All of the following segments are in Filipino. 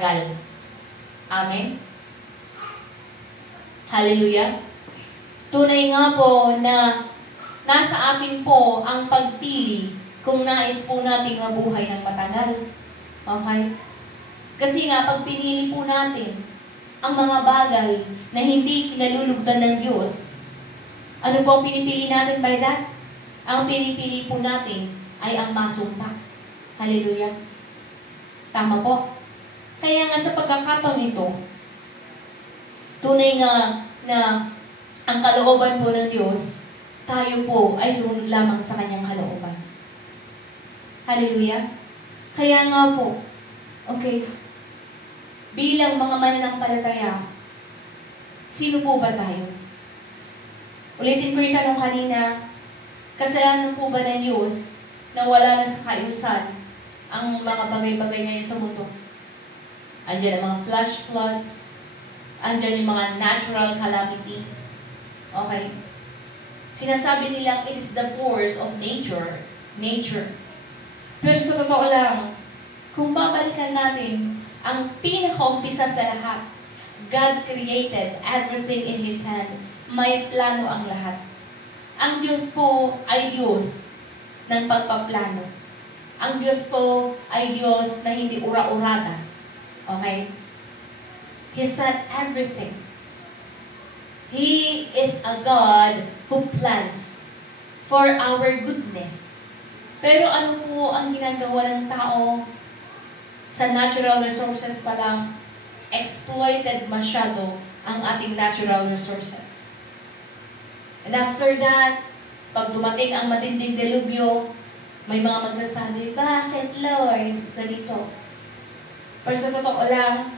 matagal. Amen? Hallelujah? Tunay nga po na nasa atin po ang pagpili kung nais po nating mabuhay ng matagal. Okay? Kasi nga, pag pinili po natin ang mga bagay na hindi kinalulugdan ng Diyos, ano po ang pinipili natin by that? Ang pinipili po natin ay ang masumpa. Hallelujah. Tama po. Kaya nga sa pagkakataon ito, tunay nga na ang kalooban po ng Diyos, tayo po ay sumunod lamang sa Kanyang kalooban. Hallelujah. Kaya nga po, okay, bilang mga mananampalataya, sino po ba tayo? Ulitin ko yung tanong kanina, kasalanan po ba ng Diyos na wala na sa kaayusan ang mga bagay-bagay ngayon sa mundo? Andiyan ang mga flash floods, andiyan yung mga natural calamity. Okay? Sinasabi nilang it is the force of nature. Pero sa totoo lang, kung babalikan natin ang pinaka-umpisa sa lahat, God created everything in His hand. May plano ang lahat. Ang Diyos po ay Diyos ng pagpaplano. Ang Diyos po ay Diyos na hindi ura-urada. Okay? He set everything. He is a God who plans for our goodness. Pero ano po ang ginagawa ng tao sa natural resources pa lang? Exploited masyado ang ating natural resources. And after that, pag dumating ang matinding delubyo, may mga magsasabi, bakit Lord? Ganito. Pero sa totoo lang,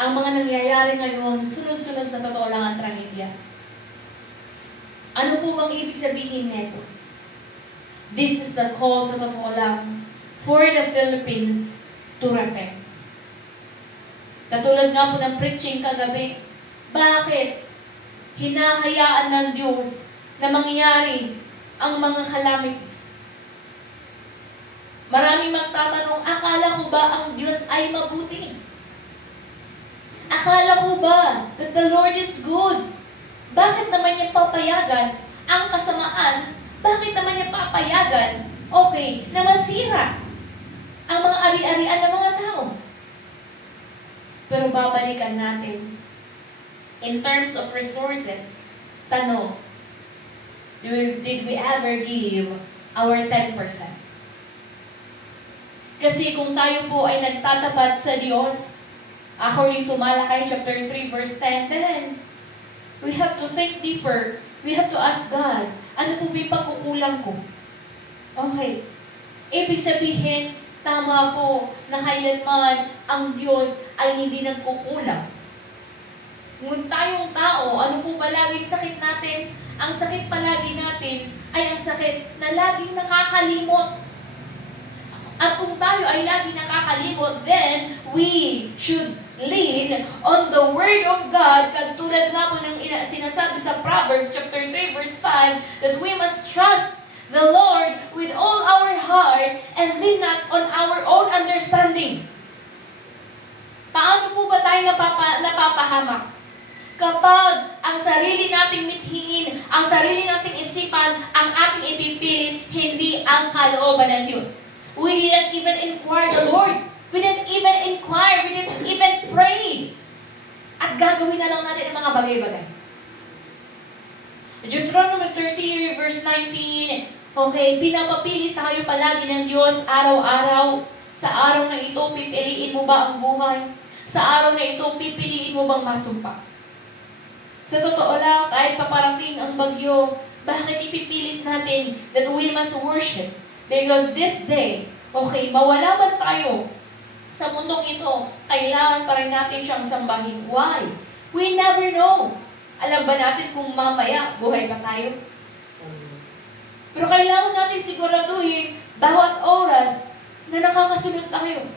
ang mga nangyayari ngayon, sunod-sunod sa totoo lang ang trahedya. Ano po bang ibig sabihin nito? This is the call sa totoo lang for the Philippines to repent. Katulad nga po ng preaching kagabi, bakit hinahayaan ng Diyos na mangyari ang mga calamities? Maraming magtatanong, akala ko ba ang Diyos ay mabuti? Akala ko ba that the Lord is good? Bakit naman niya papayagan ang kasamaan? Bakit naman niya papayagan, okay, na masira ang mga ari-arian ng mga tao? Pero babalikan natin, in terms of resources, tanong, did we ever give our 10%? Kasi kung tayo po ay nagtatapat sa Diyos, according to Malachi chapter 3 verse 10, then we have to think deeper. We have to ask God, ano po ba yung pagkukulang ko? Okay. Ibig sabihin, tama po na kailanman ang Diyos ay hindi nagkukulang. Ngunit tayong tao, ano po ba laging sakit natin? Ang sakit palagi natin ay ang sakit na laging nakakalimot. At kung tayo ay laging nakakalimot, then we should lean on the Word of God, katulad nga po ng sinasabi sa Proverbs chapter 3 verse 5, that we must trust the Lord with all our heart and lean not on our own understanding. Paano po ba tayo napapahamak? Kapag ang sarili nating mithiin, ang sarili nating isipan, ang ating ipipilit, hindi ang kalooban ng Diyos. We didn't even inquire the Lord. We didn't even inquire. We didn't even pray. At gagawin na lang natin ang mga bagay-bagay. Deuteronomy 30 verse 19, okay, pinapapili tayo palagi ng Diyos araw-araw. Sa araw na ito, pipiliin mo ba ang buhay? Sa araw na ito, pipiliin mo bang masumpa? Sa totoo lang, kahit paparating ang bagyo, bakit ipipilit natin that we must worship? Because this day, okay, mawala man tayo sa mundong ito, kailangan pa rin natin siyang sambahin. Why? We never know. Alam ba natin kung mamaya buhay pa tayo? Pero kailangan natin siguraduhin bawat oras na nakakasunod tayo.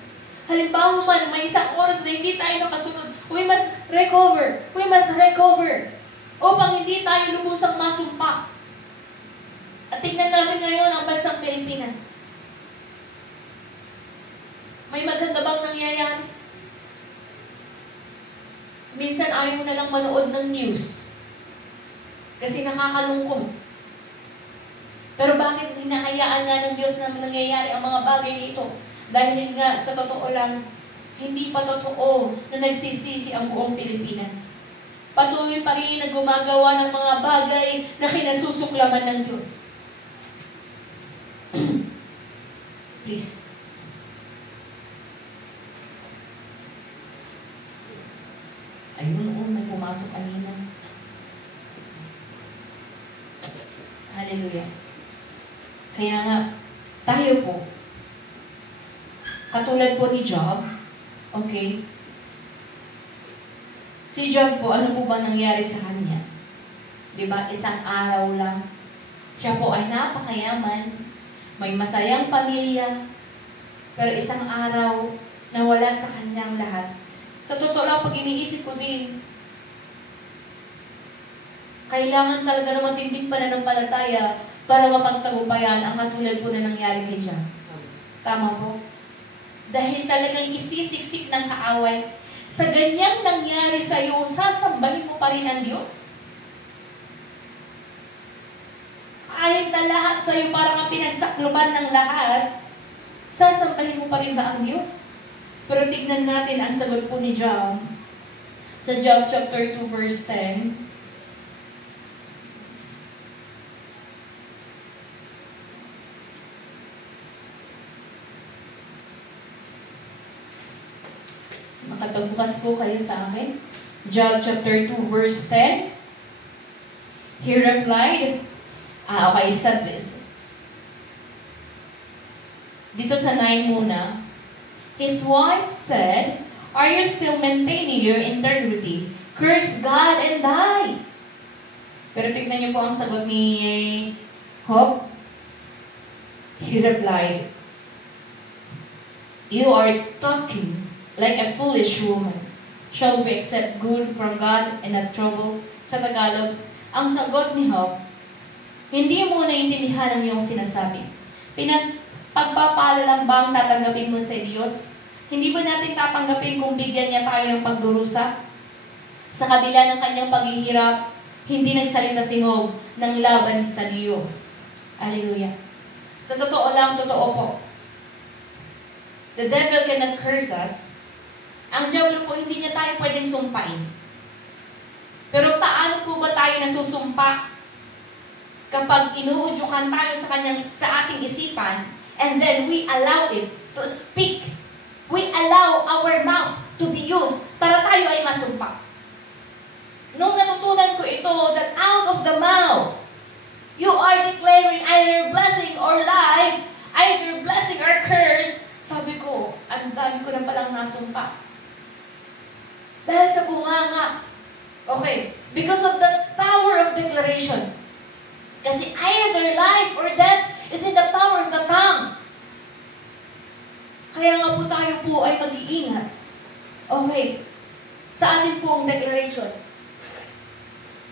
Halimbawa man, may isang oras na hindi tayo nakasunod, we must recover. We must recover. Upang hindi tayo lubusang masumpa. At tingnan natin ngayon ang bansang Pilipinas. May maganda bang nangyayari? Minsan ayaw mo na lang manood ng news. Kasi nakakalungkot. Pero bakit hinahayaan nga ng Diyos na nangyayari ang mga bagay nito? Dahil nga, sa totoo lang, hindi pa totoo na nagsisisi ang buong Pilipinas. Patuloy pa rin na gumagawa ng mga bagay na kinasusuklaman ng Diyos. Please. Ayun, may pumasok kanina. Hallelujah. Kaya nga, tayo po, katulad po ni Job, okay? Si Job po, ano po ba nangyari sa kanya? Diba, isang araw lang. Siya po ay napakayaman, may masayang pamilya, pero isang araw, nawala sa kanyang lahat. Sa totoo lang, pag iniisip ko din, kailangan talaga ng matinding pananampalataya para mapagtagumpayan ang katulad po na nangyari kay Job. Tama po? Dahil talagang isisiksik ng kaaway, sa ganyang nangyari sa iyo, sasambahin mo pa rin ang Diyos? Kahit na lahat sa iyo parang pinagsakluban ng lahat, sasambahin mo pa rin ba ang Diyos? Pero tignan natin ang sagot po ni Job. Sa Job chapter 2 verse 10, makapagbukas po kayo sa akin. Job chapter 2 verse 10. He replied, okay, said this. Dito sa 9 muna. His wife said, are you still maintaining your integrity? Curse God and die. Pero tignan niyo po ang sagot ni Job. He replied, you are talking like a foolish woman. Shall we accept good from God and not trouble? Sa Tagalog, ang sagot ni Job, hindi mo naiintindihan ang iyong sinasabi. Pagpapala lang bang tatanggapin mo sa Diyos? Hindi ba natin tatanggapin kung bigyan niya tayo ng pagdurusa? Sa kabila ng kanyang paghihirap, hindi nagsalita si Job ng laban sa Diyos. Hallelujah. Sa totoo lang, totoo po. The devil cannot curse us. Ang diablo po, hindi niya tayo pwedeng sumpain. Pero paano po ba tayo nasusumpa kapag inuudyukan tayo sa ating isipan and then we allow it to speak? We allow our mouth to be used para tayo ay masumpa. Nung natutunan ko ito, that out of the mouth, you are declaring either blessing or life, either blessing or curse. Sabi ko, ang dami ko na palang nasumpa. Dahil sa bunganga. Okay, because of the power of declaration. Kasi either life or death is in the power of the tongue. Kaya nga po tayo po ay mag-iingat. Okay, sa atin po ang declaration.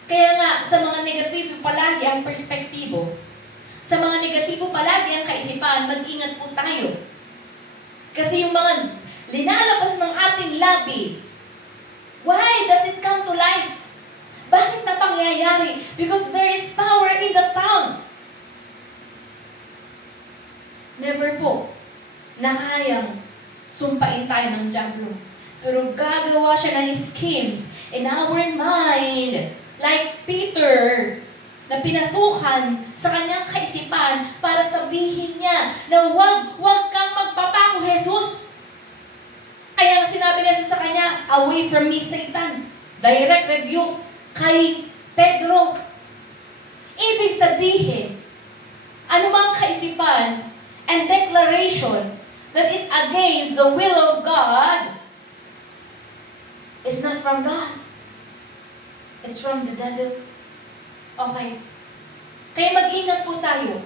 Kaya nga, sa mga negatibo palagi ang perspektibo. Sa mga negatibo palagi ang kaisipan, mag-ingat po tayo. Kasi yung mga linalabas ng ating labi, why does it come to life? Bakit na pangyayari? Because there is power in the tongue. Never po na kayang sumpain tayo ng diablo. Pero gagawa siya ng schemes in our mind. Like Peter, na pinasukan sa kanyang kaisipan para sabihin niya na wag kang magpapako, Jesus. Kaya sinabi ni Jesus sa kanya, away from me, Satan. Direct rebuke kay Pedro. Ibig sabihin, anumang kaisipan and declaration that is against the will of God is not from God. It's from the devil. Okay. Kaya mag-ingat po tayo.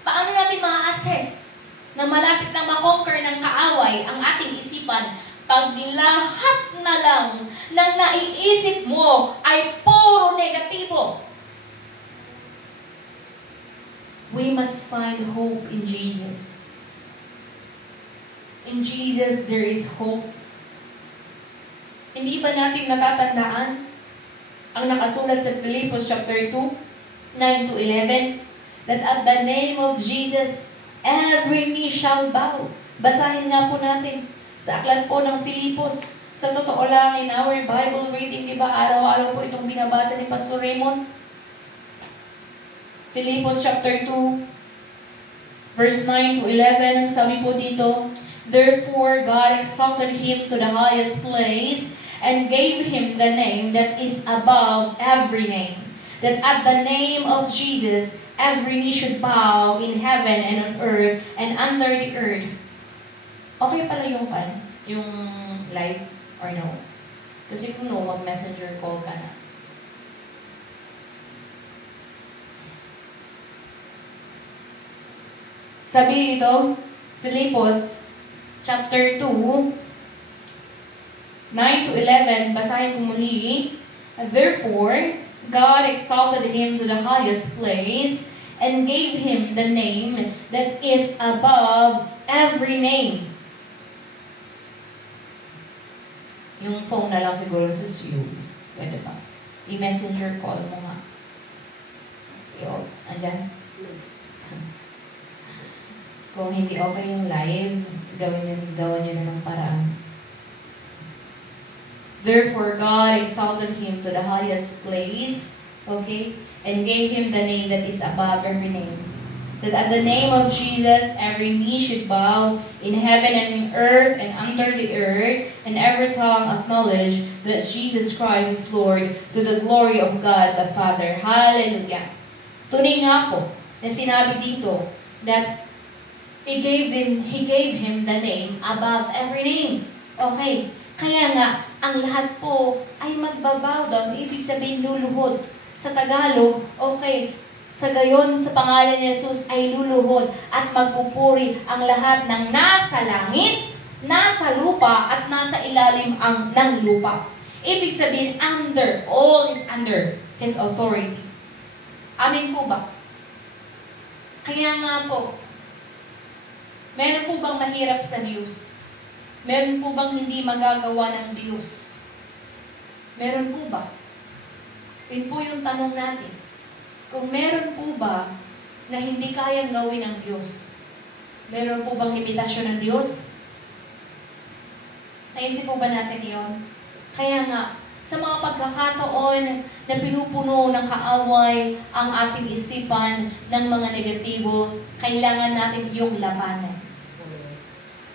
Paano natin ma-assess na malapit na makonquer ng kaaway ang ating isipan pag lahat na lang ng naiisip mo ay puro negatibo? We must find hope in Jesus. In Jesus, there is hope. Hindi Hindi ba natin natatandaan ang nakasulat sa Philippians chapter 2, 9 to 11, that at the name of Jesus, every knee shall bow. Basahin nga po natin sa aklat po ng Filipos. Sa totoo lang, in our Bible reading, di ba, araw-araw po itong binabasa ni Pastor Raymond. Filipos chapter 2, verse 9 to 11, ang sabi po dito, therefore God exalted Him to the highest place, and gave Him the name that is above every name, that at the name of Jesus, every knee should bow in heaven and on earth and under the earth. Okay pala yung live or no? Kasi kung no, mag-messenger call ka na. Sabi dito, Filipos, chapter 2, 9 to 11, basahin ko muli. Therefore, God exalted Him to the highest place and gave Him the name that is above every name. Yung phone na lang siguro sa you. Pwede ba? I-messenger call mo nga. Yo, andyan. Kung hindi okay yung live, gawin nyo na ng paraan. Therefore, God exalted Him to the highest place, okay, and gave Him the name that is above every name. That at the name of Jesus, every knee should bow in heaven and in earth and under the earth, and every tongue acknowledge that Jesus Christ is Lord, to the glory of God the Father. Hallelujah. Tunay nga po na sinabi dito that He gave Him the name above every name. Okay. Kaya nga, ang lahat po ay magbabow down. Ibig sabihin, luluhod. Sa Tagalog, okay, sa gayon, sa pangalan ni Jesus ay luluhod at magpupuri ang lahat ng nasa langit, nasa lupa, at nasa ilalim ng lupa. Ibig sabihin, all is under His authority. Amin po ba? Kaya nga po, meron po bang mahirap sa Diyos? Meron po bang hindi magagawa ng Diyos? Meron po ba? Yun po yung tanong natin. Kung meron po ba na hindi kayang gawin ng Diyos, meron po bang limitasyon ng Diyos? Naisip po ba natin yun? Kaya nga, sa mga pagkakataon na pinupuno ng kaaway ang ating isipan ng mga negatibo, kailangan natin yung labanan.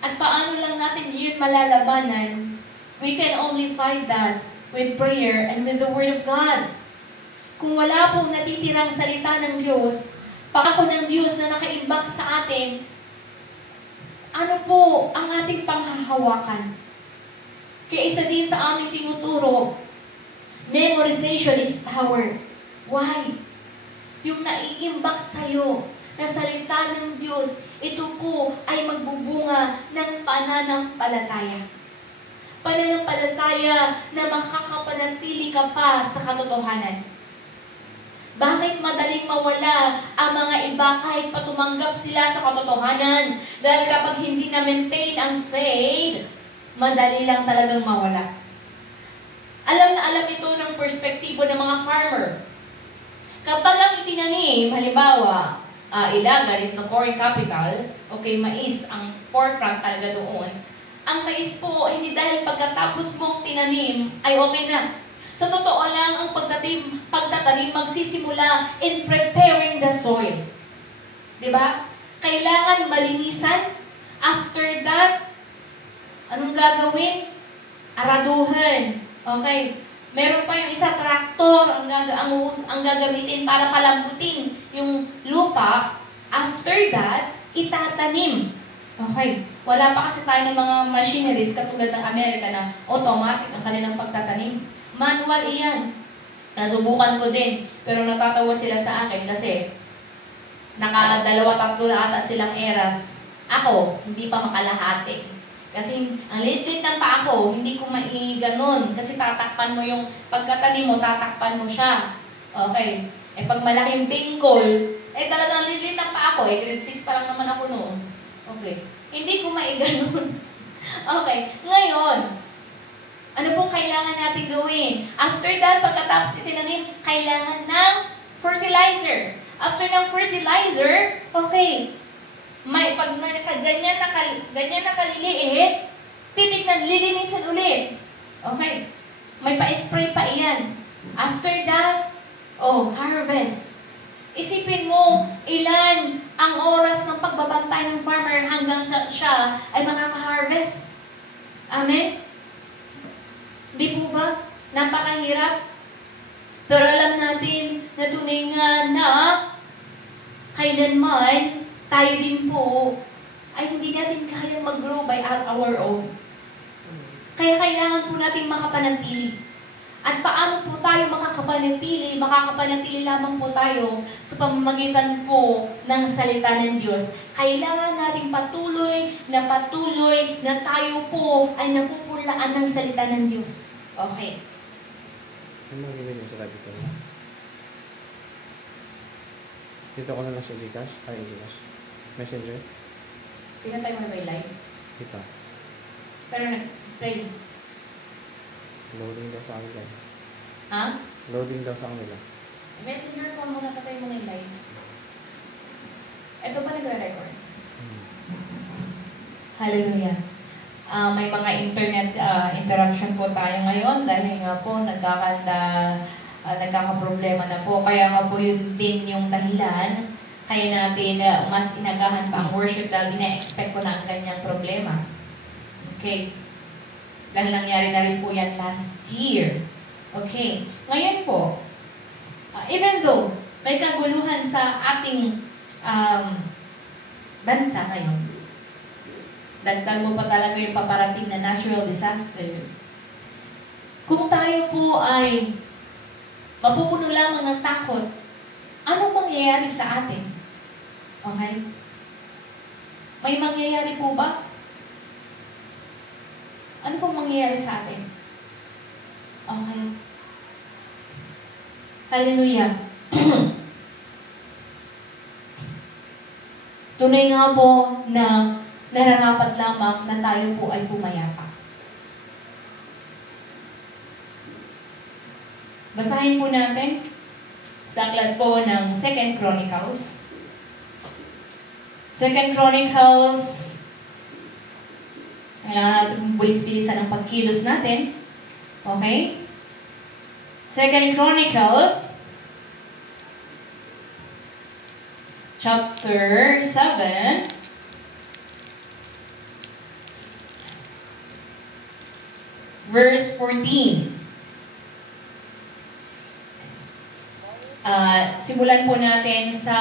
At paano lang natin yun malalabanan? We can only fight that with prayer and with the Word of God. Kung wala pong natitirang salita ng Diyos, pangako ng Diyos na nakaimbak sa atin, ano po ang ating panghahawakan? Kaya isa din sa aming tinuturo, memorization is power. Why? Yung naiimbak sa'yo na salita ng Diyos, ito po ay magbubunga ng pananampalataya. Pananampalataya na makakapanatili ka pa sa katotohanan. Bakit madaling mawala ang mga iba kahit patumanggap sila sa katotohanan? Dahil kapag hindi na-maintain ang faith, madali lang talagang mawala. Alam na alam ito ng perspektibo ng mga farmer. Kapag ang itinanim, halimbawa, Ilagan is the corn capital, okay, mais ang forefront talaga doon. Ang mais po, hindi dahil pagkatapos mong tinanim, ay okay na. Sa totoo lang, ang pagtatanim magsisimula in preparing the soil. Diba? Kailangan malinisan. After that, anong gagawin? Araduhan. Okay. Meron pa yung isa, traktor, ang gagamitin para palambutin yung lupa. After that, itatanim. Okay. Wala pa kasi tayo ng mga machineries katulad ng Amerika na automatic ang kanilang pagtatanim. Manual iyan. Nasubukan ko din. Pero natatawa sila sa akin kasi naka-2-3 na ata silang eras. Ako, hindi pa makalahati. Kasi ang liit-liit ng paa ko, hindi ko mai-ganon. Kasi tatakpan mo yung pagkatanim mo, tatakpan mo siya. Okay. Eh pag malaking pingkol, talagang liit-liit ng paa ko. Grade 6 pa lang naman ako noon. Okay. Hindi ko mai-ganon. Okay. Ngayon, Ano pong kailangan natin gawin? After that, pagkatapos itinanim, kailangan ng fertilizer. After ng fertilizer, okay, pag ganyan na kaliliit, titignan, lilinisan ulit. Okay, may pa-spray pa iyan. After that, harvest. Isipin mo, ilan ang oras ng pagbabantay ng farmer hanggang siya ay makaka-harvest. Amen? Di po ba? Napakahirap. Pero alam natin na tunay nga na kailanman tayo din po ay hindi natin kayang mag-grow by our own. Kaya kailangan po natin makapanatili. At paano po tayo makakapanatili? Makakapanatili lamang po tayo sa pamamagitan po ng salita ng Diyos. Kailangan natin patuloy na tayo po ay napupulaan ng salita ng Diyos. Okay. Ano magiging mo sa dito? Dito ko na lang sa Gcash? Gcash. Messenger? Pinatay mo na ba yung live? Dito. Pero nag-play. Loading daw sa kanila. Ha? Loading daw sa kanila. Messenger ko muna, patay mo na yung live. Ito pa nagre-record. Hallelujah. May mga internet interruption po tayo ngayon dahil nga po nagkakaproblema na po. Kaya nga po yun din yung dahilan. Kaya natin mas inagahan pa ang worship dahil ina-expect ko na ang ganyang problema. Okay. Dahil nangyari na rin po yan last year. Okay. Ngayon po, even though may kaguluhan sa ating bansa ngayon, dagdag mo pa talaga yung paparating na natural disaster. Kung tayo po ay mapupuno lamang ng takot, anong mangyayari sa atin? Okay? May mangyayari po ba? Ano pong mangyayari sa atin? Okay. Hallelujah. Tunay nga po na nararapat lamang na tayo po ay pumayapa. Basahin po natin sa aklat po ng 2 Chronicles. 2 Chronicles, kailangan natin bulis-bilisan ang pagkilos natin. Okay? 2 Chronicles, chapter 7, verse 14. Simulan po natin sa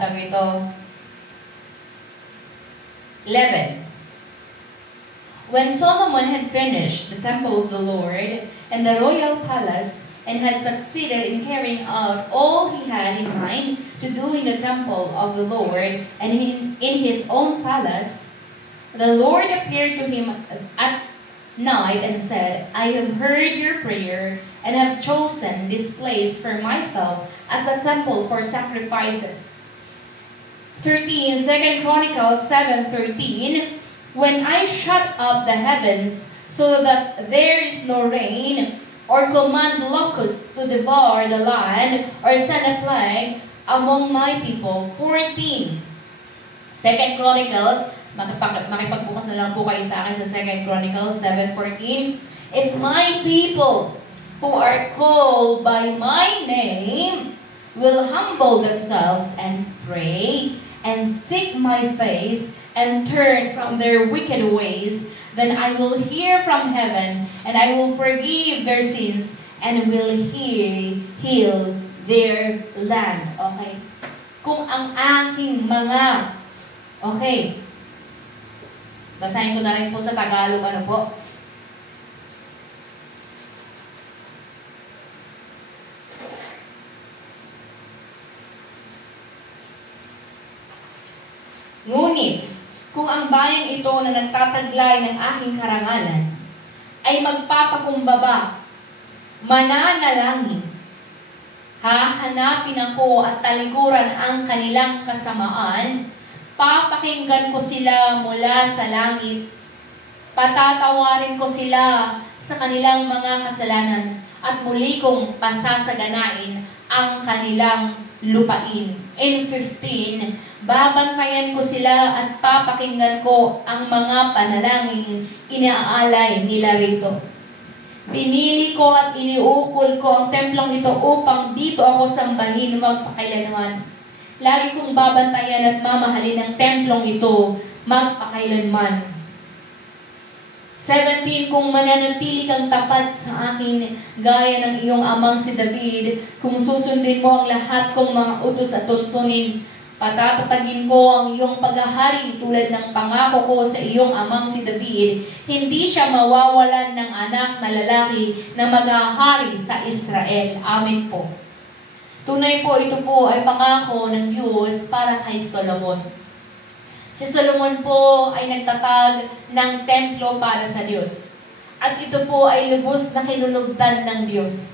tawag ito 11. When Solomon had finished the temple of the Lord and the royal palace and had succeeded in carrying out all he had in mind to do in the temple of the Lord and in his own palace, the Lord appeared to him at night and said, I have heard your prayer and have chosen this place for myself as a temple for sacrifices. 13, 2 Chronicles 7:13. When I shut up the heavens so that there is no rain, or command locusts to devour the land, or send a plague among my people. 14. 2 Chronicles, makipagbukas na lang po kayo sa akin sa 2 Chronicles 7:14. If my people who are called by my name will humble themselves and pray and seek my face and turn from their wicked ways, then I will hear from heaven and I will forgive their sins and will heal their land. Okay? Kung ang aking mga, okay, basahin ko na rin po sa Tagalog, ano po? Ngunit, kung ang bayang ito na nagtataglay ng aking karangalan ay magpapakumbaba, mananalangin, hahanapin ako at talikuran ang kanilang kasamaan, papakinggan ko sila mula sa langit Patatawarin ko sila sa kanilang mga kasalanan at muli kong pasasaganain ang kanilang lupain. In 15, babantayan ko sila at papakinggan ko ang mga panalangin inaalay nila rito. Pinili ko at iniukol ko ang templong ito upang dito ako sambahin magpakailanman. Lagi kong babantayan at mamahalin ang templong ito magpakailanman. 17, kung mananatili kang tapat sa akin, gaya ng iyong amang si David, kung susundin mo ang lahat kong mga utos at tuntunin, patatatagin ko ang iyong paghahari tulad ng pangako ko sa iyong amang si David, hindi siya mawawalan ng anak na lalaki na maghahari sa Israel. Amen po. Tunay po, ito po ay pangako ng Diyos para kay Solomon. Si Solomon po ay nagtatag ng templo para sa Diyos. At ito po ay lubos na kinulugdan ng Diyos.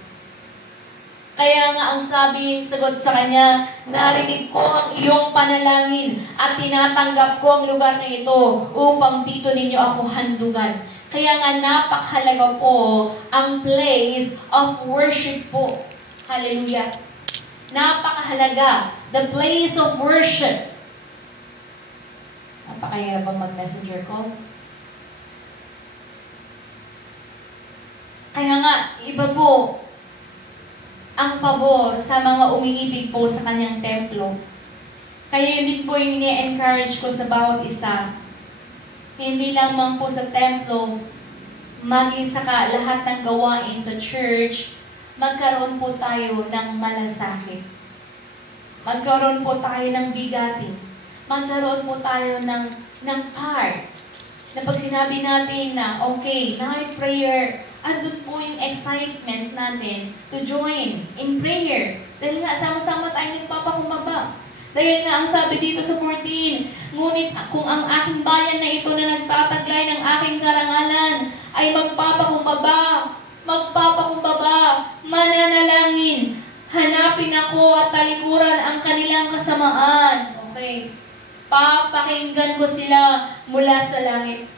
Kaya nga ang sagot sa kanya, narinig ko ang iyong panalangin at tinatanggap ko ang lugar na ito upang dito ninyo ako handugan. Kaya nga napakahalaga po ang place of worship po. Hallelujah. Napakahalaga. The place of worship. Napakahirap bang mag-messenger call? Kaya nga, iba po ang pabor sa mga umiibig po sa kanyang templo. Kaya yun din po yung ini-encourage ko sa bawat isa. Hindi lamang po sa templo, maging sa lahat ng gawain sa church, magkaroon po tayo ng malasakit. Magkaroon po tayo ng bigatin. Magkaroon po tayo ng part na pag sinabi natin na, okay, night prayer, andun po yung excitement natin to join in prayer. Dahil nga, sama-sama tayo nagpapakumbaba. Dahil nga, ang sabi dito sa 14, ngunit kung ang aking bayan na ito na nagtataglay ng aking karangalan ay magpapakumbaba, mananalangin, hanapin ako at talikuran ang kanilang kasamaan. Okay. Papakinggan ko sila mula sa langit.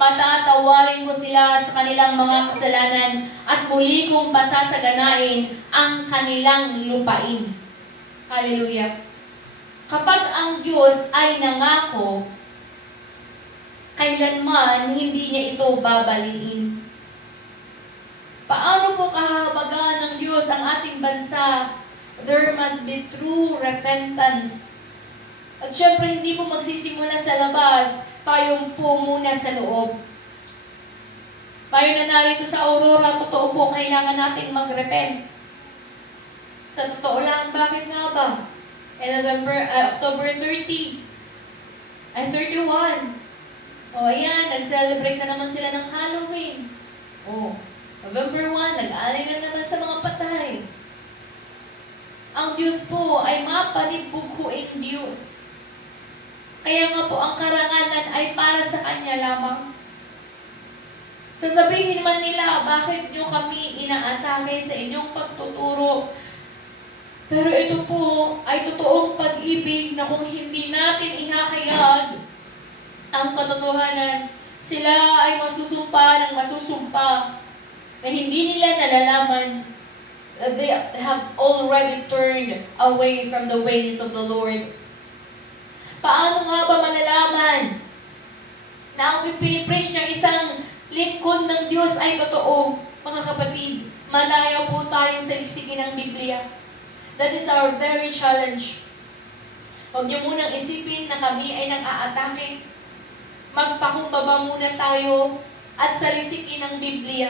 Patatawarin ko sila sa kanilang mga kasalanan at muli kong pasasaganain ang kanilang lupain. Hallelujah. Kapag ang Diyos ay nangako, kailanman hindi niya ito babaliin. Paano po kahabagan ng Diyos ang ating bansa? There must be true repentance. At syempre, hindi po magsisimula sa labas, tayong po muna sa loob. Tayo na narito sa Aurora, totoo po, kailangan natin mag-repent. Sa totoo lang, bakit nga ba? October 30, ay 31. O ayan, nag-celebrate na naman sila ng Halloween. O, November 1, nag-alay na naman sa mga patay. Ang Diyos po ay mapanibughuing Diyos. Kaya nga po, ang karangalan ay para sa Kanya lamang. Sasabihin man nila, bakit nyo kami inaatake sa inyong pagtuturo? Pero ito po ay totoong pag-ibig na kung hindi natin ihahayag ang katotohanan, sila ay masusumpa ng masusumpa na hindi nila nalalaman. They have already turned away from the ways of the Lord. Paano nga ba malalaman na ang pinipreach ng isang lingkod ng Diyos ay totoo? Mga kapatid, malayo po tayong salisigin ng Biblia. That is our very challenge. Huwag niyo munang isipin na kami ay nang-aatake. Magpakumbaba muna tayo at salisigin ng Biblia.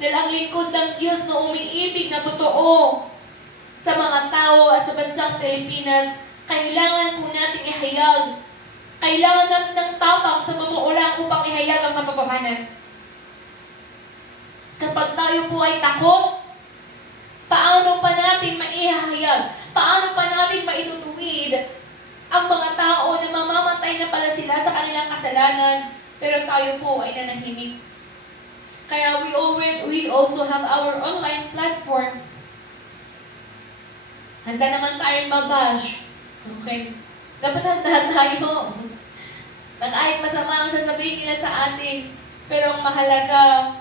Dahil ang lingkod ng Diyos na umiibig na totoo sa mga tao at sa bansang Pilipinas, kailangan po natin ihayag. Kailangan natin ng tapang sa totoo lang upang ihayag ang katotohanan. Kapag tayo po ay takot, paano pa natin maihahayag? Paano pa natin maitutuwid ang mga tao na mamamatay na pala sila sa kanilang kasalanan, pero tayo po ay nanahimik? Kaya we also have our online platform. Handa naman tayong mabash. Okay? Dapat handa tayo. Na kahit masama ang sasabihin nila sa atin, pero ang mahalaga,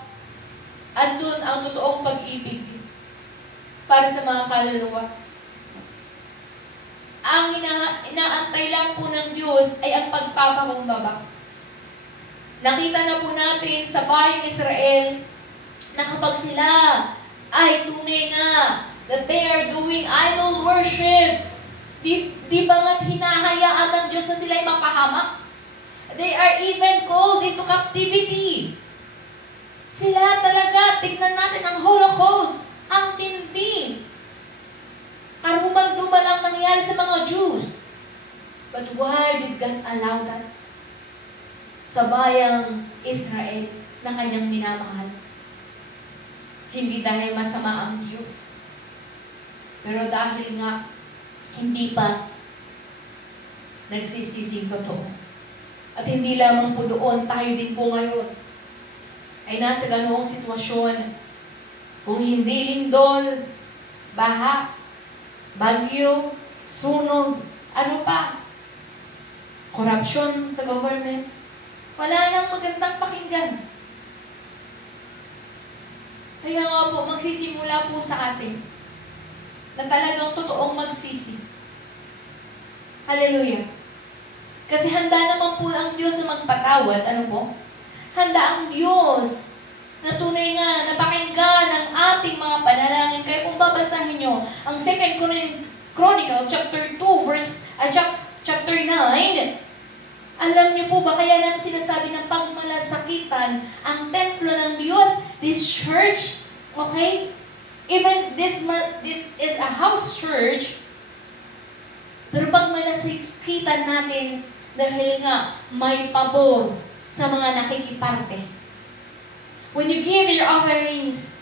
andun ang totoong pag-ibig para sa mga kaluluwa. Ang inaantay lang po ng Diyos ay ang pagpapakumbaba. Nakita na po natin sa bayang Israel na kapag sila ay tunay nga that they are doing idol worship, di ba nga't hinahayaan ng Diyos na sila ay mapahamak? They are even called into captivity. Sila talaga, tignan natin ang Holocaust, ang tindi. Karumal-dumal ang nangyari sa mga Jews. But why did God allow that? Sa bayang Israel na kanyang minamahal. Hindi dahil masama ang Diyos. Pero dahil nga, hindi pa nagsisising totoo. At hindi lamang po doon, tayo din po ngayon ay nasa ganoong sitwasyon. Kung hindi lindol, baha, bagyo, sunog, ano pa? Korupsyon sa government. Wala nang magandang pakinggan. Kaya nga po, magsisimula po sa atin na talagang totoong magsisi. Hallelujah. Kasi handa naman po ang Diyos na magpatawad. Ano po? Handa ang Diyos na tunay nga napakinggan ang ating mga panalangin. Kaya kung babasahin nyo, ang 2 Chronicles chapter 2, chapter 9, alam niyo po ba, kaya lang sinasabi ng pagmalasakitan ang templo ng Diyos, this church, okay? Even this is a house church, pero pagmalasakitan natin dahil nga may pabor sa mga nakikiparte. When you give your offerings,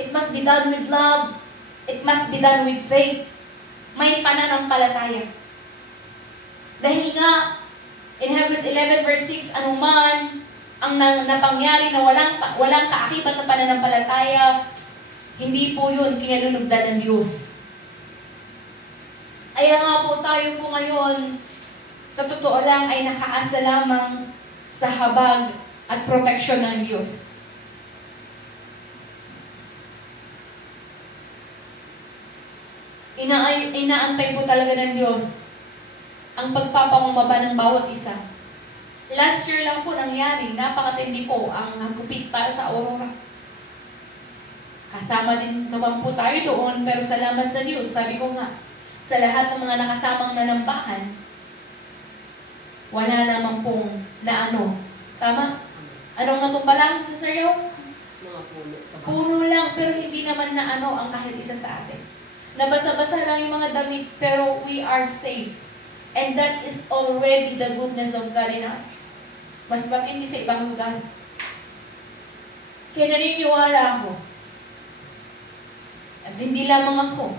it must be done with love, it must be done with faith. May pananampalataya. Dahil nga, in Hebrews 11 verse 6, anuman ang napangyari na walang kaakibat na pananampalataya, hindi po yun kinalulugdan ng Diyos. Kaya nga po tayo po ngayon, sa totoo lang ay nakaasa lamang sa habag at proteksyon ng Diyos. Inaantay po talaga ng Diyos ang pagpapakumbaba ng bawat isa. Last year lang po nangyari, napakatindi po ang hagupit para sa Aurora. Kasama din naman po tayo doon, pero salamat sa Diyos. Sabi ko nga, sa lahat ng mga nakasamang nanambahan, wala naman pong na ano. Tama? Anong natumba lang sa saryo? Mga puno sa bahay. Puno lang, pero hindi naman na ano ang kahit isa sa atin. Nabasa-basa lang yung mga damit, pero we are safe. And that is already the goodness of God in us. Mas matindi sa ibang lugar. Kaya naniniwala ako. At hindi lamang ako.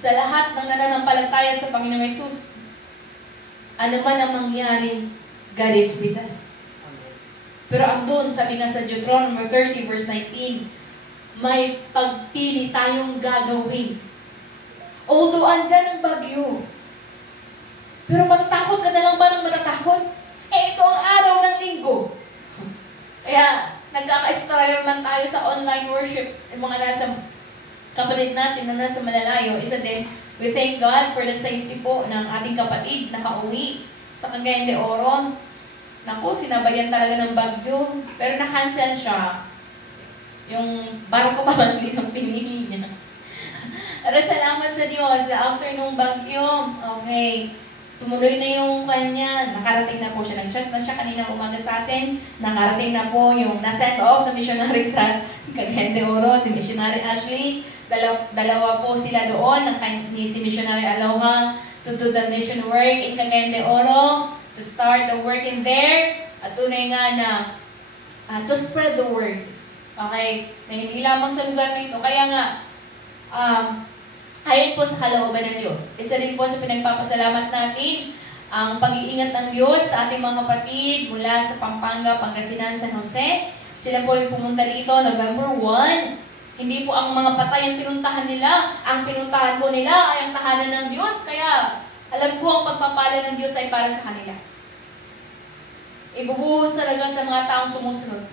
Sa lahat ng nananampalataya sa Panginoong Hesus, ano man ang mangyari, God is with us. Amen. Pero andun, sabi nga sa Deuteronomy 30 verse 19, may pagpili tayong gagawin. Although andyan ang bagyo, pero matatakot ka na lang ba ng matatakot? Ito ang araw ng linggo. Kaya, nagkaka-strayer man tayo sa online worship. Yung mga nasa kapatid natin na nasa malalayo, isa din, we thank God for the safety po ng ating kapatid na kauwi sa Cagayan de Oro. Naku, sinabayan talaga ng bagyo. Pero na-cancel siya. Yung barko pa man din ang pinili niya. Pero salamat sa Diyos, after nung bagyo, okay, tumuloy na yung kanya, nakarating na po siya. Nag-chat na siya kanina umaga sa atin, nakarating na po yung na-send off na missionary sa Cagayan de Oro, si Missionary Ashley. Dalawa po sila doon, ni si Missionary Aloha, to do the mission work in Cagayan de Oro, to start the work in there, at tunay nga na to spread the word. Okay? Na hindi lamang sa lugar na ito. Kaya nga, ayon po sa kalooban ng Diyos. Isa rin po sa pinagpapasalamat natin ang pag-iingat ng Diyos sa ating mga kapatid mula sa Pampanga, Pangasinan, San Jose. Sila po yung pumunta dito November 1. Hindi po ang mga patay ang pinuntahan nila. Ang pinuntahan po nila ay ang tahanan ng Diyos. Kaya alam ko ang pagpapala ng Diyos ay para sa kanila. Ibubuhos talaga sa mga taong sumusunod.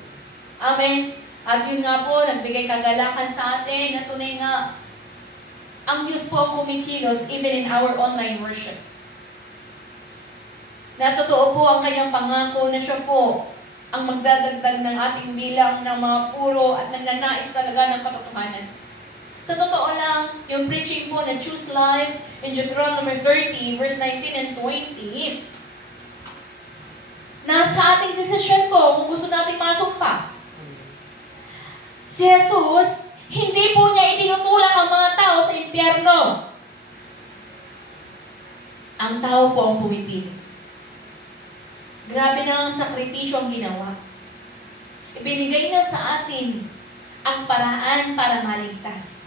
Amen. At yun nga po, nagbigay kagalakan sa atin na tunay nga, ang Diyos po ang kumikilos even in our online worship. Na totoo po ang kanyang pangako na siya po ang magdadagdag ng ating bilang ng mga puro at nagnanais talaga ng katotohanan. Sa totoo lang, yung preaching po na choose life in Deuteronomy 30, verse 19 and 20, nasa ating desisyon po kung gusto natin masumpa. Si Jesus, hindi po niya itinutulak ang mga tao sa impyerno. Ang tao po ang pumipili. Grabe na ang sakripisyo ang ginawa. Ibinigay na sa atin ang paraan para maligtas.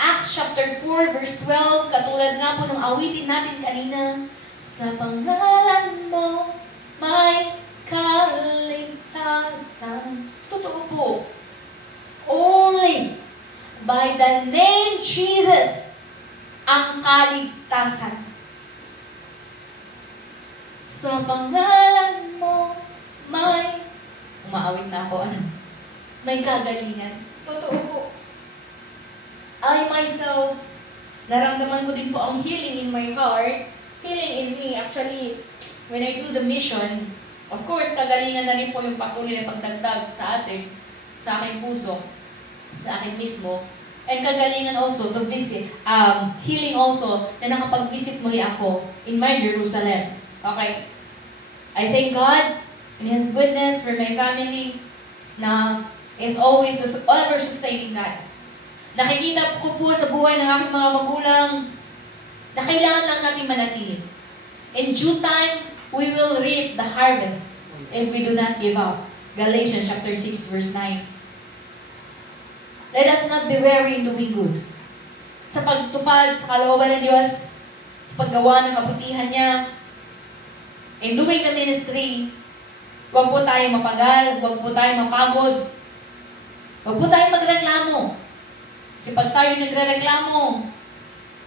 Acts chapter 4 verse 12, katulad nga po ng awitin natin kanina, sa pangalan mo may kaligtasan. Totoo po. Only by the name Jesus ang kaligtasan. Sa pangalan mo may, umaawit na ako, may kagalingan. Totoo po. I myself, naramdaman ko din po ang healing in my heart. Healing in me, actually, when I do the mission, of course, kagalingan na rin po yung patuloy na pagdagdag sa atin, sa aking puso, sa akin mismo. And kagalingan also to visit, healing also, na nakapag-visit muli ako in my Jerusalem. Okay? I thank God in His goodness for my family na is always the ever-sustaining God. Nakikita ko po sa buhay ng aking mga magulang na kailangan lang natin manatili. In due time, we will reap the harvest if we do not give up. Galatians chapter 6 verse 9. Let us not be weary in doing good. Sa pagtupad sa kalooban ng Diyos, sa paggawa ng kabutihan niya, in doing the ministry, huwag po tayong mapagal, huwag po tayong mapagod, huwag po tayong magreklamo. Kasi pag tayo nagre-reklamo,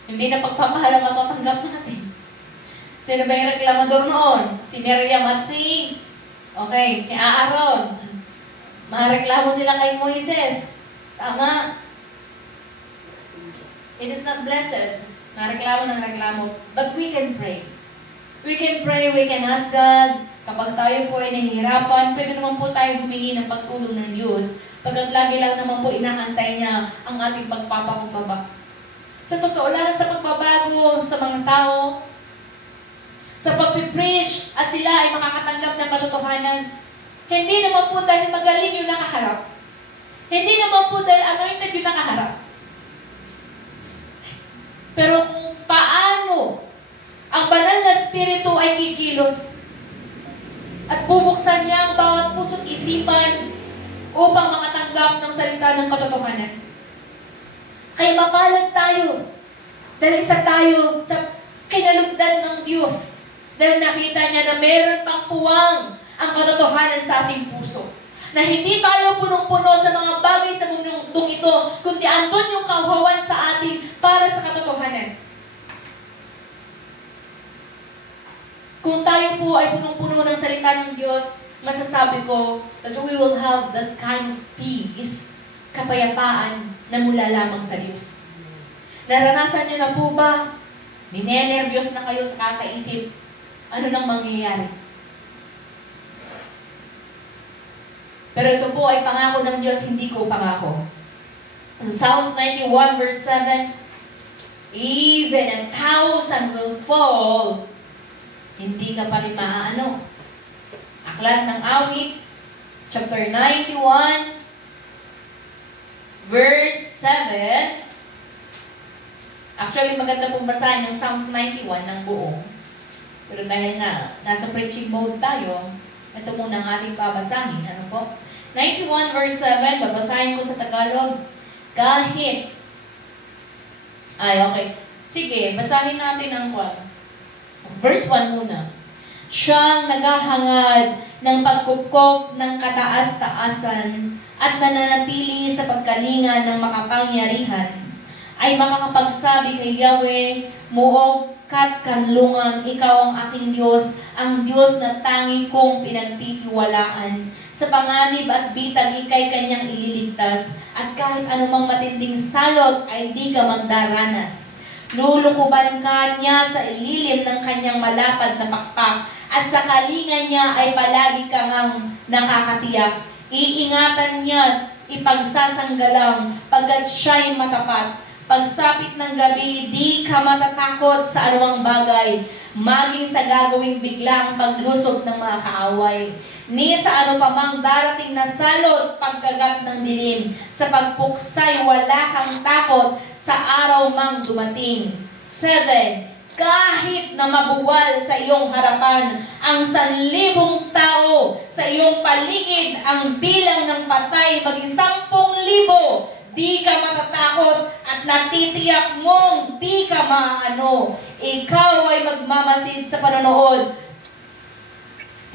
hindi na pagpapahal ang matatanggap natin. Sino ba yung reklamador noon? Si Miriam at si Aaron. Mareklamo sila kay Moises. Tama. It is not blessed. Nareklamo ng reklamo. But we can pray. We can pray, we can ask God. Kapag tayo po ay nahihirapan, pwede naman po tayo humingi ng pagtulong ng Diyos. Pagkat lagi lang naman po inaantay niya ang ating pagpapakumbaba. Sa totoo lang, sa pagbabago sa mga tao, sa pagpipreach at sila ay makakatanggap ng katotohanan, hindi naman po dahil magaling yung nakaharap. Hindi naman po dahil anointed yung nakaharap. Pero kung paano ang banal na spirito ay kikilos at bubuksan niya ang bawat puso't isipan upang makatanggap ng salita ng katotohanan. Kaya mapalad tayo dahil isa tayo sa kinalugdan ng Diyos dahil nakita niya na meron pang puwang ang katotohanan sa ating puso. Na hindi tayo punong-puno sa mga bagay sa mundong ito, kundi andun yung kauhawan sa atin para sa katotohanan. Kung tayo po ay punong-puno ng salita ng Diyos, masasabi ko that we will have that kind of peace, kapayapaan na mula lamang sa Diyos. Naranasan niyo na po ba? Ninenervyos na kayo sa kakaisip, ano nang mangyayari? Pero ito po ay pangako ng Diyos, hindi ko pangako. Sa Psalms 91 verse 7, even 1,000 will fall, hindi ka pa rin maaano. Aklat ng Awit, chapter 91, verse 7. Actually, maganda pong basahin ng Psalms 91 ng buo. Pero dahil nga, nasa preaching mode tayo, ito muna ang ating babasahin. Ano po? 91 verse 7, babasahin ko sa Tagalog. Kahit, okay. Sige, basahin natin ang verse 1 muna. Siyang naghahangad ng pagkupkop ng kataas-taasan at nananatili sa pagkalinga ng makapangyarihan ay makakapagsabi kay Yahweh, muog kat kanlungan, ikaw ang aking Diyos, ang Diyos na tangi kong pinagtitiwalaan. Sa panganib at bitag, ikay kanyang ililigtas, at kahit anumang matinding salot ay di ka magdaranas. Lulukuban ka niya sa ilalim ng kanyang malapad na pakpak, at sa kalinga niya ay palagi kang nakakatiyak. Iingatan niya, ipagsasanggalang, pagkat siya'y matapat. Pagsapit ng gabi, di ka matatakot sa anumang bagay, maging sa gagawing biglang paglusob ng mga kaaway. Ni sa ano pa mang darating na salot, pagkagat ng dilim, sa pagpuksay wala kang takot, sa araw mang dumating. 7. Kahit na mabuwal sa iyong harapan ang 1,000 tao, sa iyong paligid ang bilang ng patay maging 10,000, di ka matatakot at natitiyak mong di ka maano. Ikaw ay magmamasid sa panonood.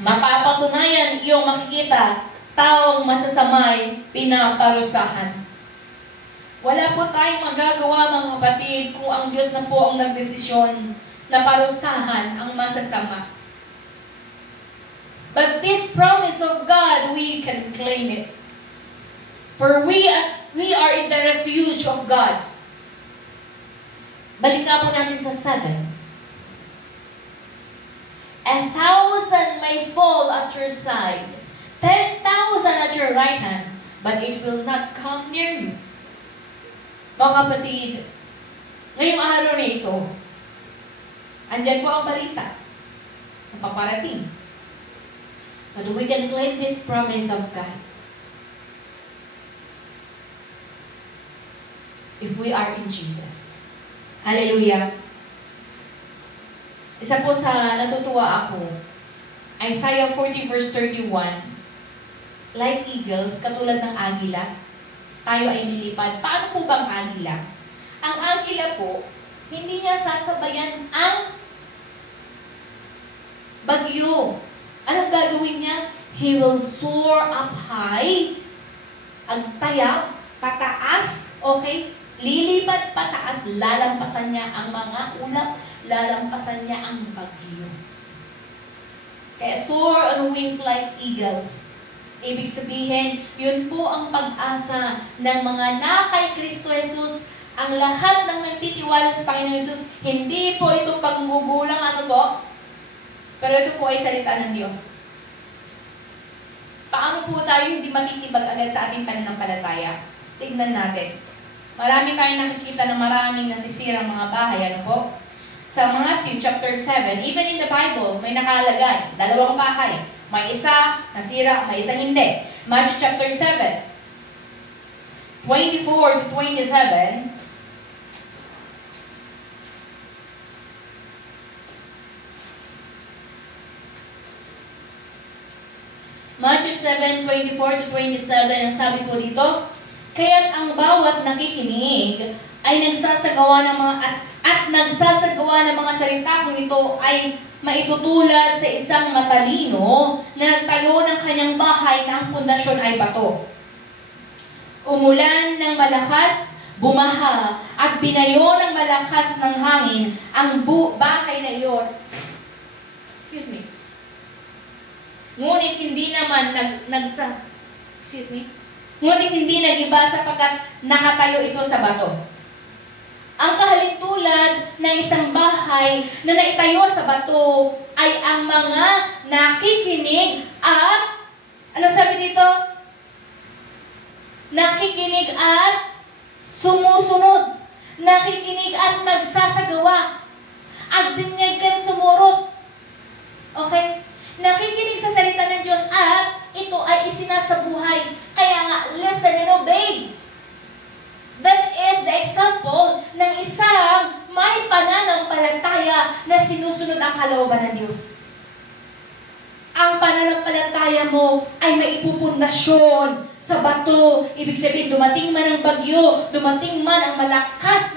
Mapapatunayan iyong makikita, taong masasamay pinaparusahan. Wala po tayong magagawa, mga kapatid, kung ang Diyos na po ang nagdesisyon na parusahan ang masasama. But this promise of God, we can claim it. For we are in the refuge of God. Balik nga po natin sa 7. 1,000 may fall at your side, 10,000 at your right hand, but it will not come near you. Mga kapatid, ngayong araw na ito, andyan po ang balita na paparating. But we can claim this promise of God. If we are in Jesus. Hallelujah. Isa po sa natutuwa ako, Isaiah 40 verse 31, like eagles, katulad ng agila, tayo ay lilipad. Paano po bang agila? Ang agila po, hindi niya sasabayan ang bagyo. Anong gagawin niya? He will soar up high, agtayab, pataas, okay? Lilipad pataas, lalampasan niya ang mga ulap, lalampasan niya ang bagyo. Kaya soar on wings like eagles. Ibig sabihin, yun po ang pag-asa ng mga na kay Kristo Jesus. Ang lahat ng nagtitiwala sa Panginoon Jesus, hindi po ito paggugulang ano po, pero ito po ay salita ng Diyos. Paano po tayo hindi matitibag agad sa ating pananampalataya? Tignan natin. Marami tayong nakikita na maraming nasisirang mga bahay. Ano po? Sa Matthew chapter 7, even in the Bible, may nakalagay, 2 bahay. May isa nasira, may isa hindi. Matthew chapter 7, 24 to 27. Matthew 7, 24 to 27, ang sabi po dito, kaya't ang bawat nakikinig ay nagsasagawa ng mga at nagsasagawa ng mga salita kung ito ay maitutulad sa isang matalino na nagtayo ng kanyang bahay na ang pundasyon ay bato. Umulan ng malakas, bumaha, at binayo ng malakas ng hangin ang bahay na iyon. Excuse me. Ngunit hindi naman ngunit hindi nag-iba sapagkat nakatayo ito sa bato. Ang kahalintulad ng isang bahay na naitayo sa bato ay ang mga nakikinig at, ano sabi dito? Nakikinig at sumusunod. Nakikinig at nagsasagawa. Agdinyag kan sumurot. Okay? Nakikinig sa salita ng Diyos at ito ay isinasabuhay. Kaya nga, listen and obey. That is the example ng isang may pananampalataya na sinusunod ang kalooban ng Diyos. Ang pananampalataya mo ay maipupundasyon sa bato. Ibig sabihin, dumating man ang bagyo, dumating man ang malakas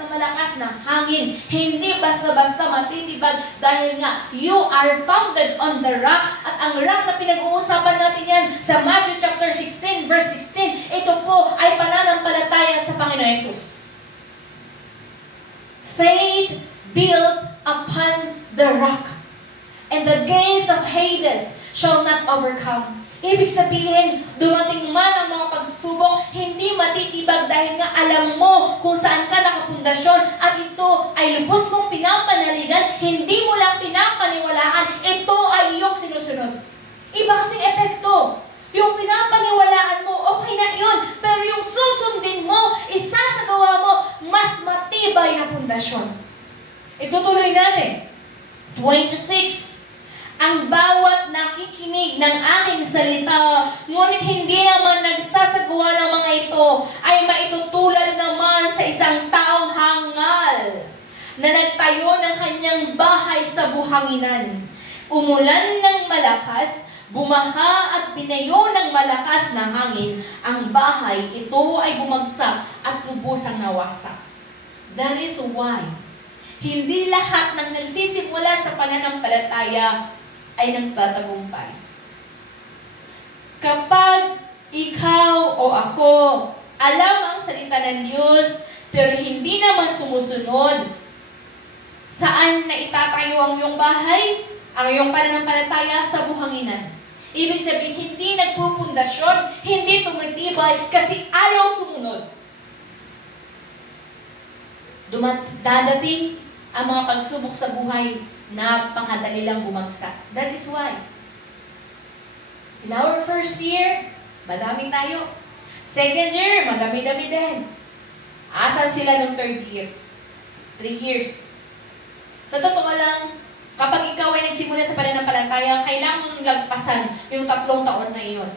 na hangin, hindi basta-basta matitibag dahil nga you are founded on the rock. At ang rock na pinag-uusapan natin yan sa Matthew chapter 16 verse 16, ito po ay pananampalataya sa Panginoon Jesus. built upon the rock. And the gates of Hades shall not overcome. Ibig sabihin, dumating man ang mga pagsubok, hindi matitibag dahil nga alam mo kung saan ka nakapundasyon at ito ay lubos mong pinapanaligan, hindi mo lang pinapaniwalaan, ito ay iyong sinusunod. Iba kasing epekto. Yung pinapaniwalaan mo, okay na yun, pero yung susundin mo, isasagawa mo, mas matibay na pundasyon. Itutuloy natin. 26. Ang bawat nakikinig ng aking salita, ngunit hindi naman nagsasagawa ng mga ito, ay maitutulad naman sa isang taong hangal na nagtayo ng kanyang bahay sa buhanginan. Umulan ng malakas, bumaha at binayo ng malakas na hangin, ang bahay ito ay bumagsak at lubusang nawasak. That is why, hindi lahat ng nagsisimula sa pananampalataya ay nagtatagumpay. Kapag ikaw o ako alam ang salita ng Diyos, pero hindi naman sumusunod, saan na itatayo ang iyong bahay? Ang iyong pananampalataya sa buhanginan. Ibig sabihin, hindi nagpupundasyon, hindi tumitibay kasi ayaw sumunod. Dadating ang mga pagsubok sa buhay, napakadali lang bumagsak. That is why. In our first year, madami tayo. Second year, madami-dami din. Asan sila ng third year? 3 years. Sa totoo lang, kapag ikaw ay nagsimula sa pananampalataya, kailangan mong lagpasan yung 3 taon na iyon.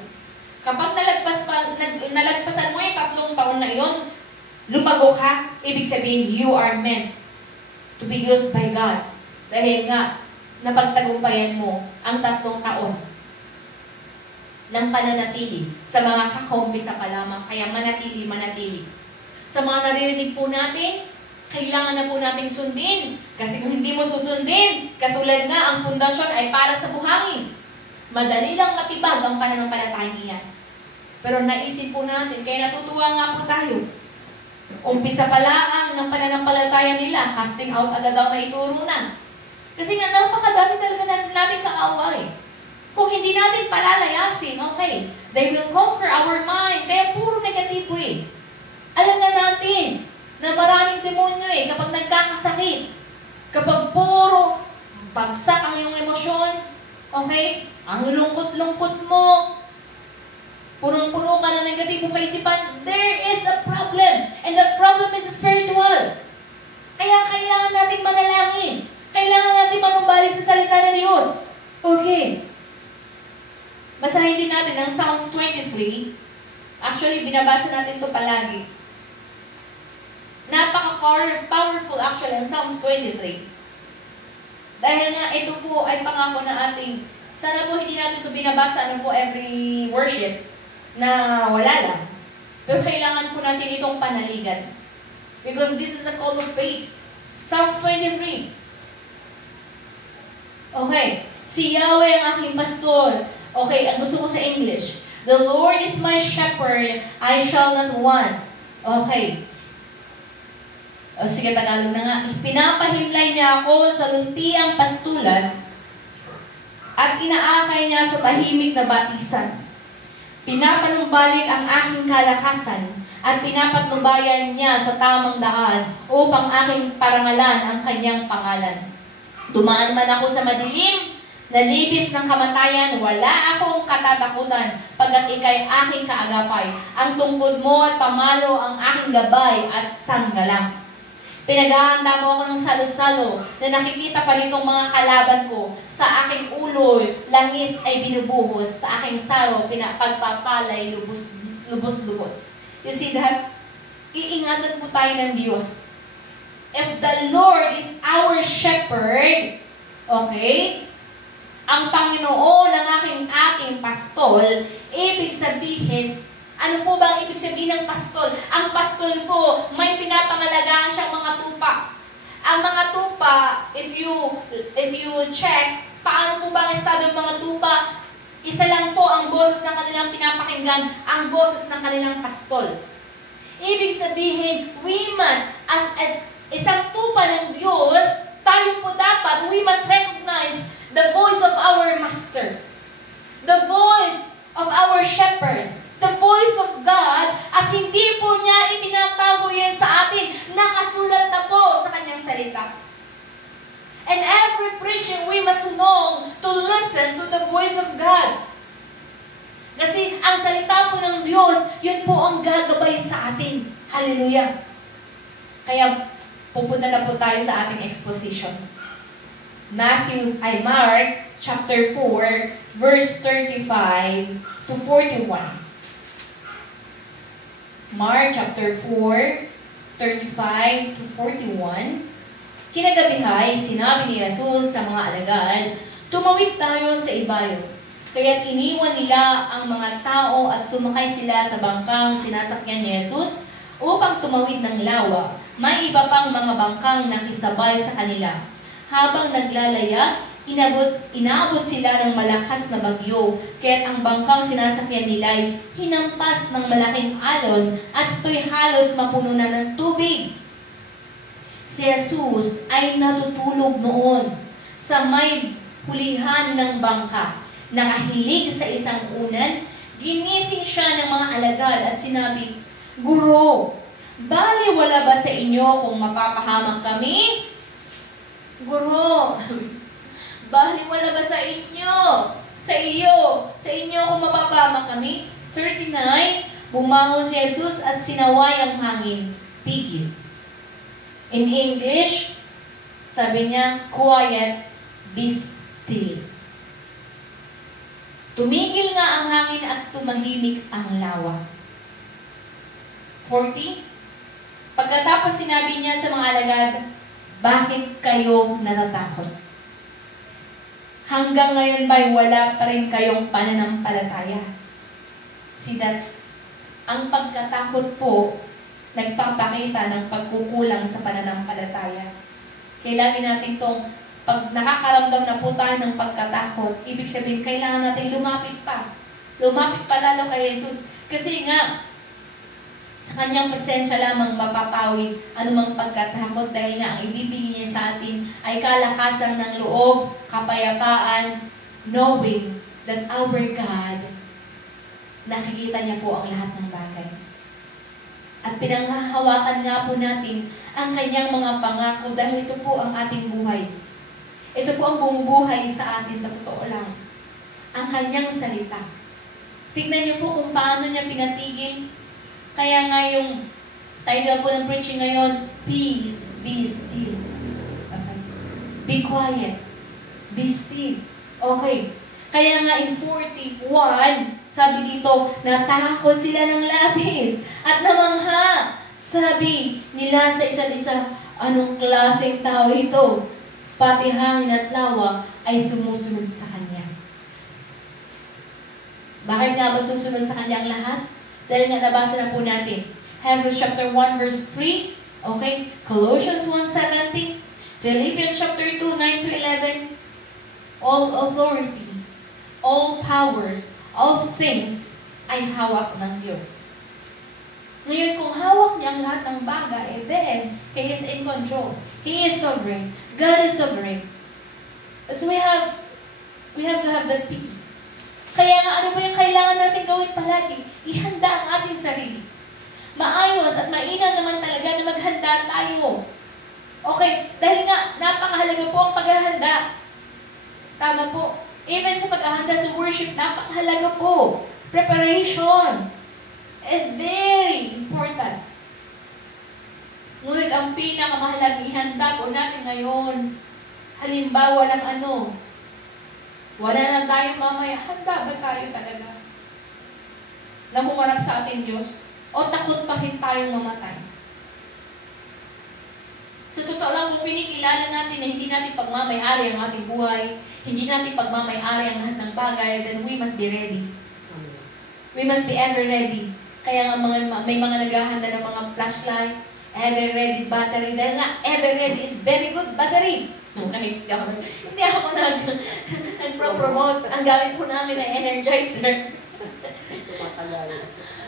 Kapag nalagpasan mo yung 3 taon na iyon, lumago ka, ibig sabihin, you are meant to be used by God. Dahil nga, napagtagumpayan mo ang 3 taon ng pananatili sa mga kakaumpisa pa lamang. Kaya manatili. Sa mga naririnig po natin, kailangan na po nating sundin. Kasi kung hindi mo susundin, katulad nga, ang pundasyon ay para sa buhangin. Madali lang matibag ang pananampalataya niyan. Pero naisip po natin, kaya natutuwa nga po tayo. Umpisa pa lang ng pananampalataya nila, casting out agad daw na ituro na. Kasi nga, napakadami talaga natin kaaway. Kung hindi natin palalayasin, okay, they will conquer our mind. Kaya puro negatibo eh. Alam na natin na maraming demonyo eh, kapag nagkakasakit, kapag puro bagsak ang iyong emosyon, okay, ang lungkot-lungkot mo, punong-puno ka na negatibong kaisipan, there is a problem. And that problem is spiritual. Kaya kailangan natin manalangin. Kailangan natin manumbalik sa salita ng Diyos. Okay. Basahin din natin ang Psalms 23. Actually, binabasa natin ito palagi. Napaka-powerful actually ang Psalms 23. Dahil nga ito po ay pangako na ating, sana po hindi natin ito binabasa every worship na wala lang. Pero kailangan po natin itong panaligan. Because this is a call of faith. Psalms 23. Okay. Si Yahweh ang aking pastor. Okay, ang gusto ko sa English. The Lord is my shepherd, I shall not want. Okay. O sige, Tagalog na nga. Pinapahimlay niya ako sa luntiang pastulan at inaakay niya sa tahimik na batisan. Pinapanumbalik ang aking kalakasan at pinapatnubayan niya sa tamang daan upang aking parangalan ang kanyang pangalan. Dumaan man ako sa madilim na libis ng kamatayan, wala akong katatakutan pagkat ika'y aking kaagapay. Ang tungkod mo at pamalo ang aking gabay at sanggalang. Pinaghahanda mo ako ng salo-salo na nakikita pa nitong mga kalaban ko. Sa aking ulo, langis ay binubuhos. Sa aking saro, pagpapalay, lubos-lubos. You see that? Iingatan po tayo ng Diyos. If the Lord is our shepherd, okay, ang Panginoon ang ating pastol, ibig sabihin, ano po ba ang ibig sabihin ng pastol? Ang pastol po, may pinapangalagaan siyang mga tupa. Ang mga tupa, if you check, paano po ba ang estado ng mga tupa? Isa lang po ang boses ng kanilang pinapakinggan, ang boses ng kanilang pastol. Ibig sabihin, we must, as isang tupa ng Diyos, tayo po dapat, we must recognize the voice of our Master. The voice of our Shepherd. The voice of God. At hindi po niya itinatago yan sa atin. Nakasulat na po sa kanyang salita. And every preaching, we must know to listen to the voice of God. Kasi ang salita po ng Diyos, yun po ang gagabay sa atin. Hallelujah. Kaya, pupunta na po tayo sa ating exposition. Mark chapter 4, verse 35 to 41. Mark chapter 4, 35 to 41. Kinagabihay, sinabi ni Jesus sa mga alagad, tumawid tayo sa ibayo. Kaya't iniwan nila ang mga tao at sumakay sila sa bangkang sinasakyan ni Jesus upang tumawid ng lawa. May iba pang mga bangkang nakisabay sa kanila. Habang naglalaya, inaabot sila ng malakas na bagyo, kaya't ang bangkang sinasakyan nila'y hinampas ng malaking alon at ito'y halos mapuno na ng tubig. Si Jesus ay natutulog noon sa may hulihan ng bangka. Nakahilig sa isang unan, ginising siya ng mga alagad at sinabi, Guro, bali wala ba sa inyo kung mapapahamak kami? Guro, bali wala ba sa inyo? Sa inyo kung mapapahamak kami? 39, bumangon si Jesus at sinaway ang hangin. Tigil. In English, sabi niya, quiet, be still. Tumigil nga ang hangin at tumahimik ang lawa. 40. Pagkatapos sinabi niya sa mga alagad, bakit kayo natatakot? Hanggang ngayon ba'y wala pa rin kayong pananampalataya? See that? Ang pagkatakot po, nagpapakita ng pagkukulang sa pananampalataya. Kailangan natin itong, pag nakakaramdam na po tayo ng pagkatakot, ibig sabihin, kailangan natin lumapit pa. Lumapit pa lalo kay Jesus. Kasi nga, sa kanyang presensya lamang mapapawi anumang pagkatakot dahil nga ang ibibigay niya sa atin ay kalakasan ng loob, kapayapaan, knowing that our God, nakikita niya po ang lahat ng bagay. At pinanghahawakan nga po natin ang kanyang mga pangako dahil ito po ang ating buhay. Ito po ang bumubuhay sa atin sa totoo lang. Ang kanyang salita. Tignan niyo po kung paano niya pinatigil. Kaya nga yung title po ng preaching ngayon, Peace, be still. Okay. Be quiet. Be still. Okay. Kaya nga in 41, sabi dito, natakot sila ng labis at namangha. Sabi nila sa isa't isa, anong klaseng tao ito? Pati hangin at lawa ay sumusunod sa kanya. Bakit nga ba susunod sa kanya ang lahat? Dahil nga nabasa na po natin. Hebrews chapter 1 verse 3, okay? Colossians 1:17, Philippians chapter 2, 9 to 11, all authority, all powers, all things ay hawak ng Diyos. Ngayon, kung hawak niya ang lahat ng bagay, then He is in control. He is sovereign. God is sovereign. So we have to have that peace. Kaya nga, ano ba yung kailangan natin gawin palagi? Ihanda ang ating sarili. Maayos at mainam naman talaga na maghanda tayo. Okay, dahil nga, napakahalaga po ang paghahanda. Tama po. Even sa paghahanda sa worship, napakahalaga po. Preparation is very important. Ngunit ang pinakamahalagang ihanda po natin ngayon, halimbawa lang wala na tayo mamaya, handa ba tayo talaga na humarap sa ating Diyos? O takot pa rin tayong mamatay? Sa totoo lang, kung pinikilala natin na hindi natin pagmamayari ang ating buhay, hindi natin pagmamayari ang lahat ng bagay, then we must be ready. We must be ever ready. Kaya nga may mga naghahanda ng mga flashlight, ever ready battery. Dahil nga, ever ready is very good battery. Okay, hindi ako nag-promote. Ang gamit po namin ay energizer.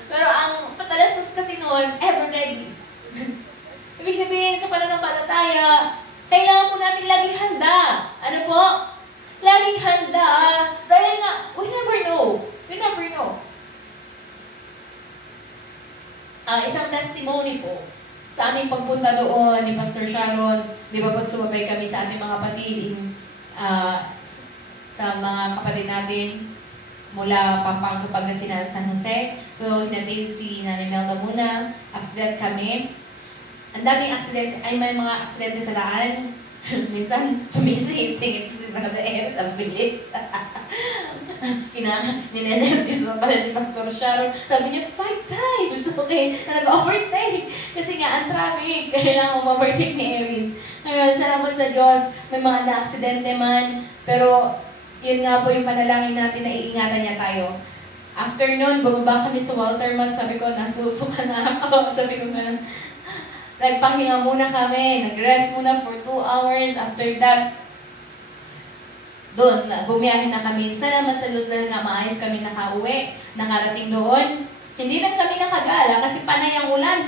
Pero ang patalasas kasi noon, ever ready. Ibig sabihin sa pananampalataya, Kailangan po natin laging handa. Ano po? Laging handa. Dahil nga, we never know. We never know. Isang testimony po, sa aming pagpunta doon ni Pastor Sharon, di ba pag sumabay kami sa ating mga kapatid, sa mga kapatid natin, mula Pampanga, Pangasinan, San Jose. So, hinatid si Nanay Melda muna. After that kami, ang daming accident, ay may mga aksidente sa daan. Minsan, sumisingit-singit si Brother Ed, ang bilis. Ninenervyos mo pala si Pastor Sharon. Sabi niya, 5 times! Okay, na nag-overtake. Kasi nga, ang traffic. Kailangan ma-overtake ni Aries. Ngayon, salamat sa Diyos, may mga na-aksidente man. Pero, yun nga po yung panalangin natin na iingatan niya tayo. After nun, bumaba kami sa Walterman. Sabi ko, nasusuka na ako. Sabi ko na, nagpahinga muna kami. Nag-rest muna for 2 hours. After that, doon, bumiyahin na kami. Salamat sa Diyos dahil nga maayos kami nakauwi. Nakarating doon. Hindi lang kami nakagala kasi panay ang ulan.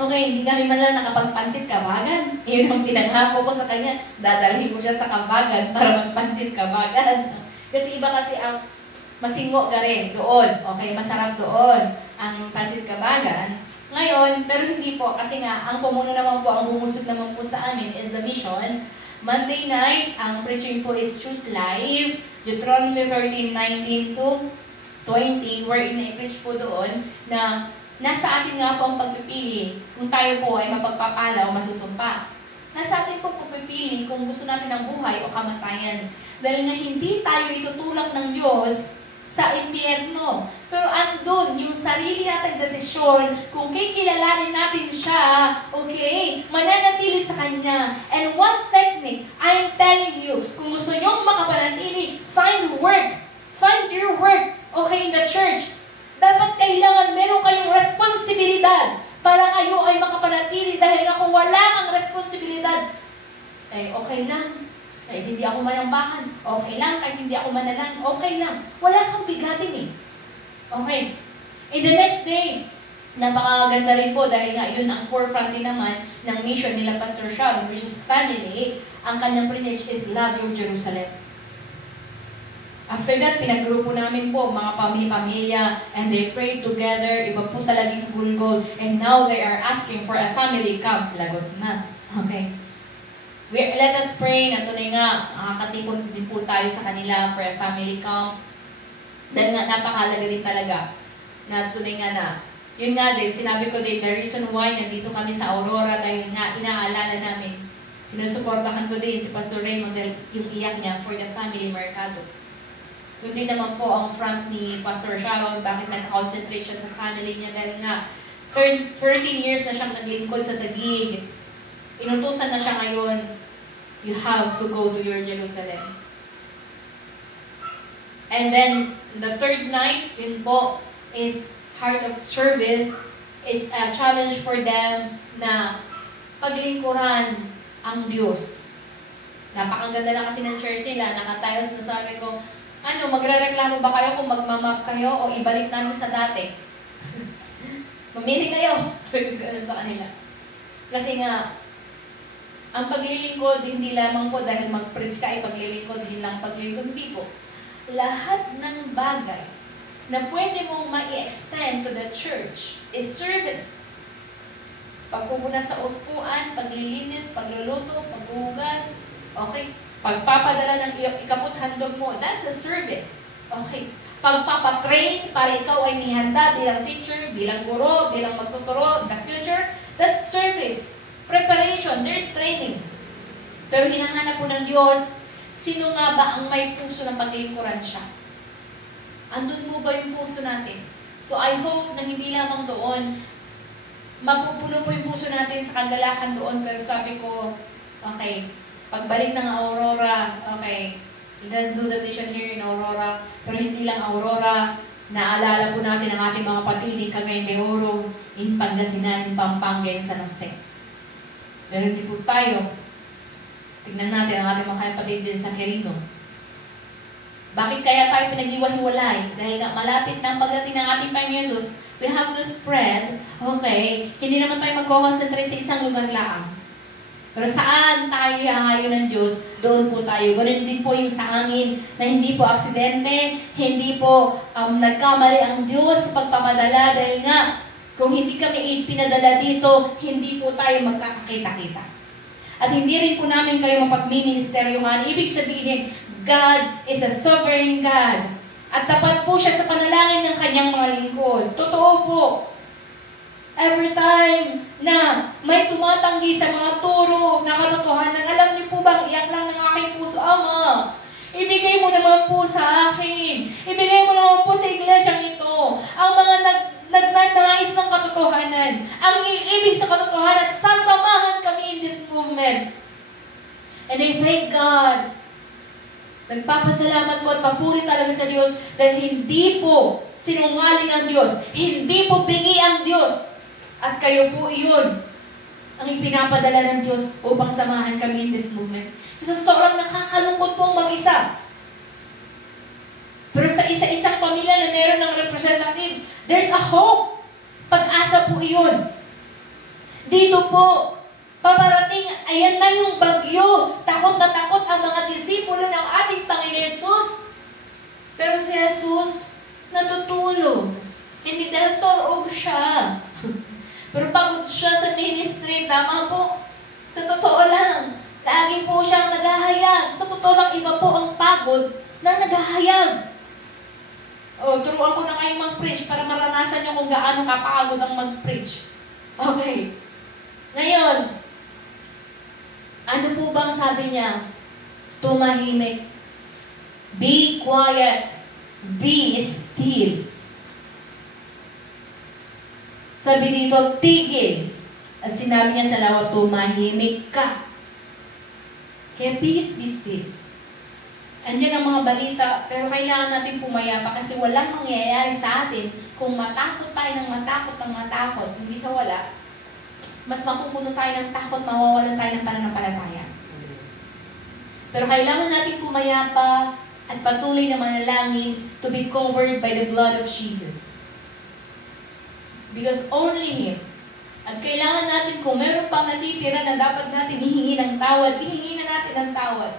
Okay, hindi kami man lang nakapagpansit kabagan. Yun ang pinanghapo ko sa kanya. Dadalhin mo siya sa kabagan para magpansit kabagan. Kasi iba kasi ang masingo ka rin doon. Okay, masarap doon ang pansit kabagan. Ngayon, pero hindi po. Kasi nga, ang pumuno naman po, ang bumusog naman po sa amin is the mission. Monday night, ang preaching po is Choose Life. Deuteronomy 13:19 to 20, wherein i-preach po doon na nasa atin nga po ang pagpipili kung tayo po ay mapagpapala o masusumpa. Nasa atin po pagpipili kung gusto natin ng buhay o kamatayan. Dahil nga hindi tayo itutulak ng Diyos sa impyerno. Pero andun yung sarili nating desisyon kung kikilalanin natin siya, okay, mananatili sa Kanya. And one technique, I'm telling you, kung gusto nyong makapanatili, find work. Find your work, okay, in the church. Dapat kailangan meron kayong responsibilidad para kayo ay makapanatili dahil nga kung wala kang responsibilidad, eh okay lang. Kahit hindi ako manambahan, okay lang. Kahit hindi ako manalang, okay lang. Wala kang bigatin eh. Okay. In the next day, napakaganda rin po dahil nga yun ang forefront din naman ng mission nila Pastor Sharon, which is family. Ang kanyang preach is Love Your Jerusalem. After that, pinag-grupo namin po, mga pamilya, and they prayed together, iba po talagang gulgol, and now they are asking for a family camp. Lagot na. Okay. Let us pray na tunay nga, makakatipon din po tayo sa kanila for a family camp. Dahil nga, napakahalaga din talaga na tunay nga na, yun nga din, sinabi ko din, the reason why nandito kami sa Aurora, dahil nga, inaalala namin, sinusuportahan ko din si Pastor Raymond, yung iyak niya for the family mercado. Yun din naman po ang front ni Pastor Sharon, bakit nag-concentrate siya sa family niya, dahil nga, 13 years na siyang naglingkod sa Taguig. Inutusan na siya ngayon, you have to go to your Jerusalem. And then, the third night, yun po, is Heart of Service. It's a challenge for them na paglingkuran ang Diyos. Napakaganda na kasi ng church nila, nakatiles na sabi ko, ano, magre-reklamo ba kayo kung magmamap kayo o ibalik namin sa dati? Mamili kayo. Sa kanila. Kasi nga, ang paglilingkod, hindi lamang po dahil mag-preach ka ay paglilingkod, hindi lang paglilingkod, hindi po. Lahat ng bagay na pwede mong ma-extend to the church is service. Pagpupunas sa uspuan, paglilinis, pagluluto, paghugas, okay? Pagpapadala ng ikaput handog mo, that's a service. Okay? Pagpapatrain para ikaw ay mihanda bilang teacher, bilang guro, bilang magtuturo, the future, that's service. Preparation, there's training. Pero hinahanap po ng Diyos, sino nga ba ang may puso ng paglingkuran siya? Andun po ba yung puso natin? So I hope na hindi lamang doon, mapupuno po yung puso natin sa kagalakan doon, pero sabi ko, okay, pagbalik ng Aurora, okay, let's do the mission here in Aurora, pero hindi lang Aurora, naalala po natin ang ating mga patid in Cagayan de Oro, in Pangasinan, in Pampanga, in San Jose. Meron din po tayo. Tignan natin ang ating mga kapatid din sa Quirino. Bakit kaya tayo pinag-iwahiwalay? Dahil nga malapit na ang pagdating ng ating Panginoon Jesus, we have to spread, okay, hindi naman tayo mag-concentrate sa isang lugar lang. Pero saan tayo ihahayo ng Diyos, doon po tayo. Ganun din po yung sa amin, na hindi po aksidente, hindi po nagkamali ang Diyos sa pagpapadala, dahil nga, kung hindi kami pinadala dito, hindi po tayo magkakakita-kita. At hindi rin po namin kayo mapagmiministeryuhan. Ibig sabihin, God is a sovereign God. At tapat po siya sa panalangin ng kanyang mga lingkod. Totoo po. Every time na may tumatanggi sa mga turo na katotohanan, alam niyo po bang iyak lang ng aking puso, Ama, ibigay mo naman po sa akin. Ibigay mo naman po sa iglesyang ito ang mga nagnanais ng katotohanan, ang iibig sa katotohanan, at sasamahan kami in this movement. And I thank God. Nagpapasalamat po at papuri talaga sa Diyos dahil hindi po sinungaling ang Diyos, hindi po bingi ang Diyos. At kayo po iyon ang ipinapadala ng Diyos upang samahan kami in this movement. Kasi totoo lang, nakakalungkot po ang mag-isa. Pero sa isa-isang pamilya na meron ng representative, there's a hope. Pag-asa po iyon. Dito po, paparating, ayan na yung bagyo. Takot na takot ang mga disipulo ng ating Panginoon Jesus. Pero si Jesus, natutulog. Hindi dahil tulog siya. Pero pagod siya sa ministry, tama po. Sa totoo lang, lagi po siyang naghahayag. Sa totoo lang, iba po ang pagod ng naghahayag. O, turuan ko na kayong mag-preach para maranasan nyo kung gaano kapagod ang mag-preach. Okay. Ngayon, ano po bang sabi niya? Tumahimik. Be quiet. Be still. Sabi dito, tigil. At sinabi niya sa lawa, tumahimik ka. Kaya peace, be still. Andiyan ang mga balita, pero kailangan natin pumayapa kasi walang mangyayari sa atin kung matakot tayo ng matakot. Hindi sa wala. Mas mapupuno tayo ng takot, mawawalan tayo ng pananampalataya. Pero kailangan natin pumayapa at patuloy na manalangin to be covered by the blood of Jesus. Because only Him. At kailangan natin, kung meron pang natitira na dapat natin hihingi ng tawad, ihingi na natin ng tawad.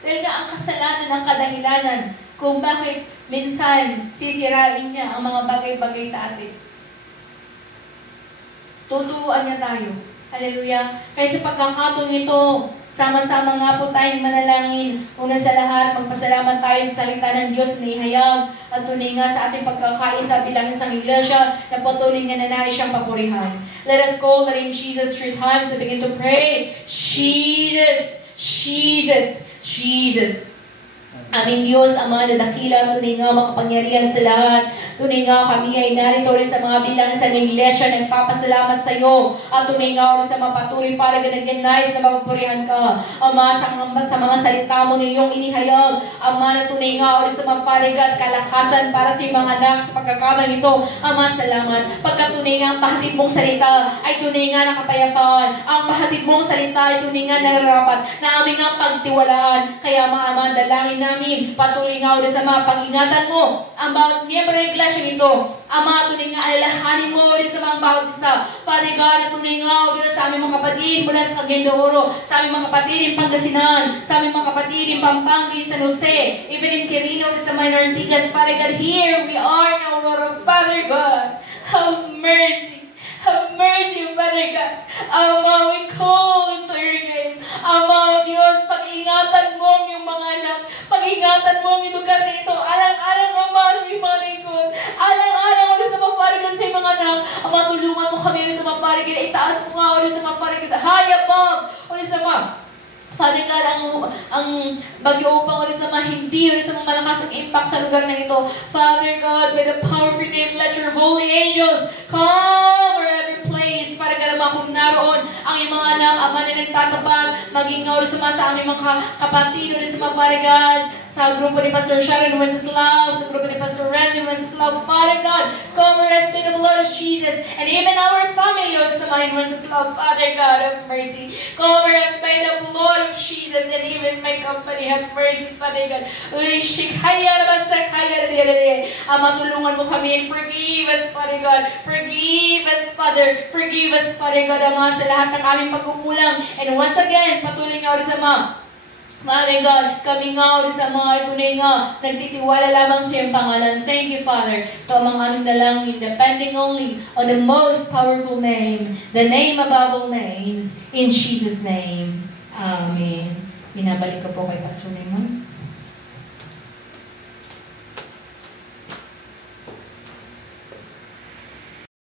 Dahil nga ang kasalanan, ang kadahilanan, kung bakit minsan sisirain niya ang mga bagay-bagay sa atin. Tuturuan niya tayo. Hallelujah. Kaya sa pagkakataon ito, sama-sama nga po tayong manalangin. Una sa lahat, magpasalamat tayo sa salita ng Diyos na ihayag at tunay nga sa ating pagkakaisa bilang isang iglesia na patuloy nga na nais siyang papurihan. Let us call the name Jesus 3 times and begin to pray. Jesus, Jesus, Jesus. Aming Diyos, Ama na dakila, tunay nga makapangyarihan sa lahat. Tunay nga kami ay narito rin sa mga bilang sa iglesia, nagpapasalamat sa iyo. At tunay nga rin sa mapatuloy para ganagyan nais na mapapurihan ka. Ama, sa mga salita mo na iyong inihayag. Ama, na tunay nga rin sa maparigat, kalakasan para sa mga anak sa pagkakamang ito. Ama, salamat. Pagka tunay nga ang pahatid mong salita ay tunay nga nakapayapaan. Ang pahatid mong salita ay tunay nga nararapat na aming nga pagtiwalaan. Kaya Ama, dalangin namin, patuloy nga ulit sa mga pag-ingatan mo ang bawat miyembro ng iglesia ito. Ama, tunay nga alalahanin mo ulit sa mga bawat isa. Father God, na tunay nga ulit sa aming mga kapatid mula sa Cagayan de Oro, sa aming mga kapatid in Pangasinan, sa aming mga kapatid in Pampanga, in San Jose, even in Quirino, sa Minor Antigas. Father God, here we are now, Lord, Father God. Have mercy. Have mercy, Father God. Ama, we call into your name. Ama, Diyos, pag-ingatan mo ang iyong mga anak. Pag-ingatan mo ang iyong lugar na ito. Alang-alang, Ama, sa iyong mga lingkod. Alang-alang, ulit sa maparigan sa iyong mga anak. Ama, tulungan mo kami ulit sa maparigan. Itaas mo nga ulit sa maparigan. High above, ulit sa Father God, ang bagyo upang ulit sa hindi ulit sa malakas ang impact sa lugar na ito. Father God, by the power of your name, let your holy angels come wherever place. Para ka naman kung naroon ang iyong mga anak, Ama na nagtatapat, maging ulit sa aming mga kapatid ulit sa Father God, sa grupo ni Pastor Sharon Wenceslao, sa grupo ni Pastor Renzi Wenceslao. Father God, cover us with the blood of Jesus. And even our family also, my ones as well, Father God of mercy. Cover us by the blood of Jesus, and even my company, have mercy, Father God. Matulungan mo kami, and forgive us, Father God. Forgive us, Father. Forgive us, Father God, Ama, sa lahat ng aming pagkukulang. And once again, patuloy nga ulit sa Ama. Father God, kami nga ulit sa mga tunay nga, nagtitiwala lamang sa iyong pangalan. Thank you, Father. Ito ang mga aming dalangin, depending only on the most powerful name, the name above all names, in Jesus' name. Amen. Binabalik ko po kay Pastor Raymond.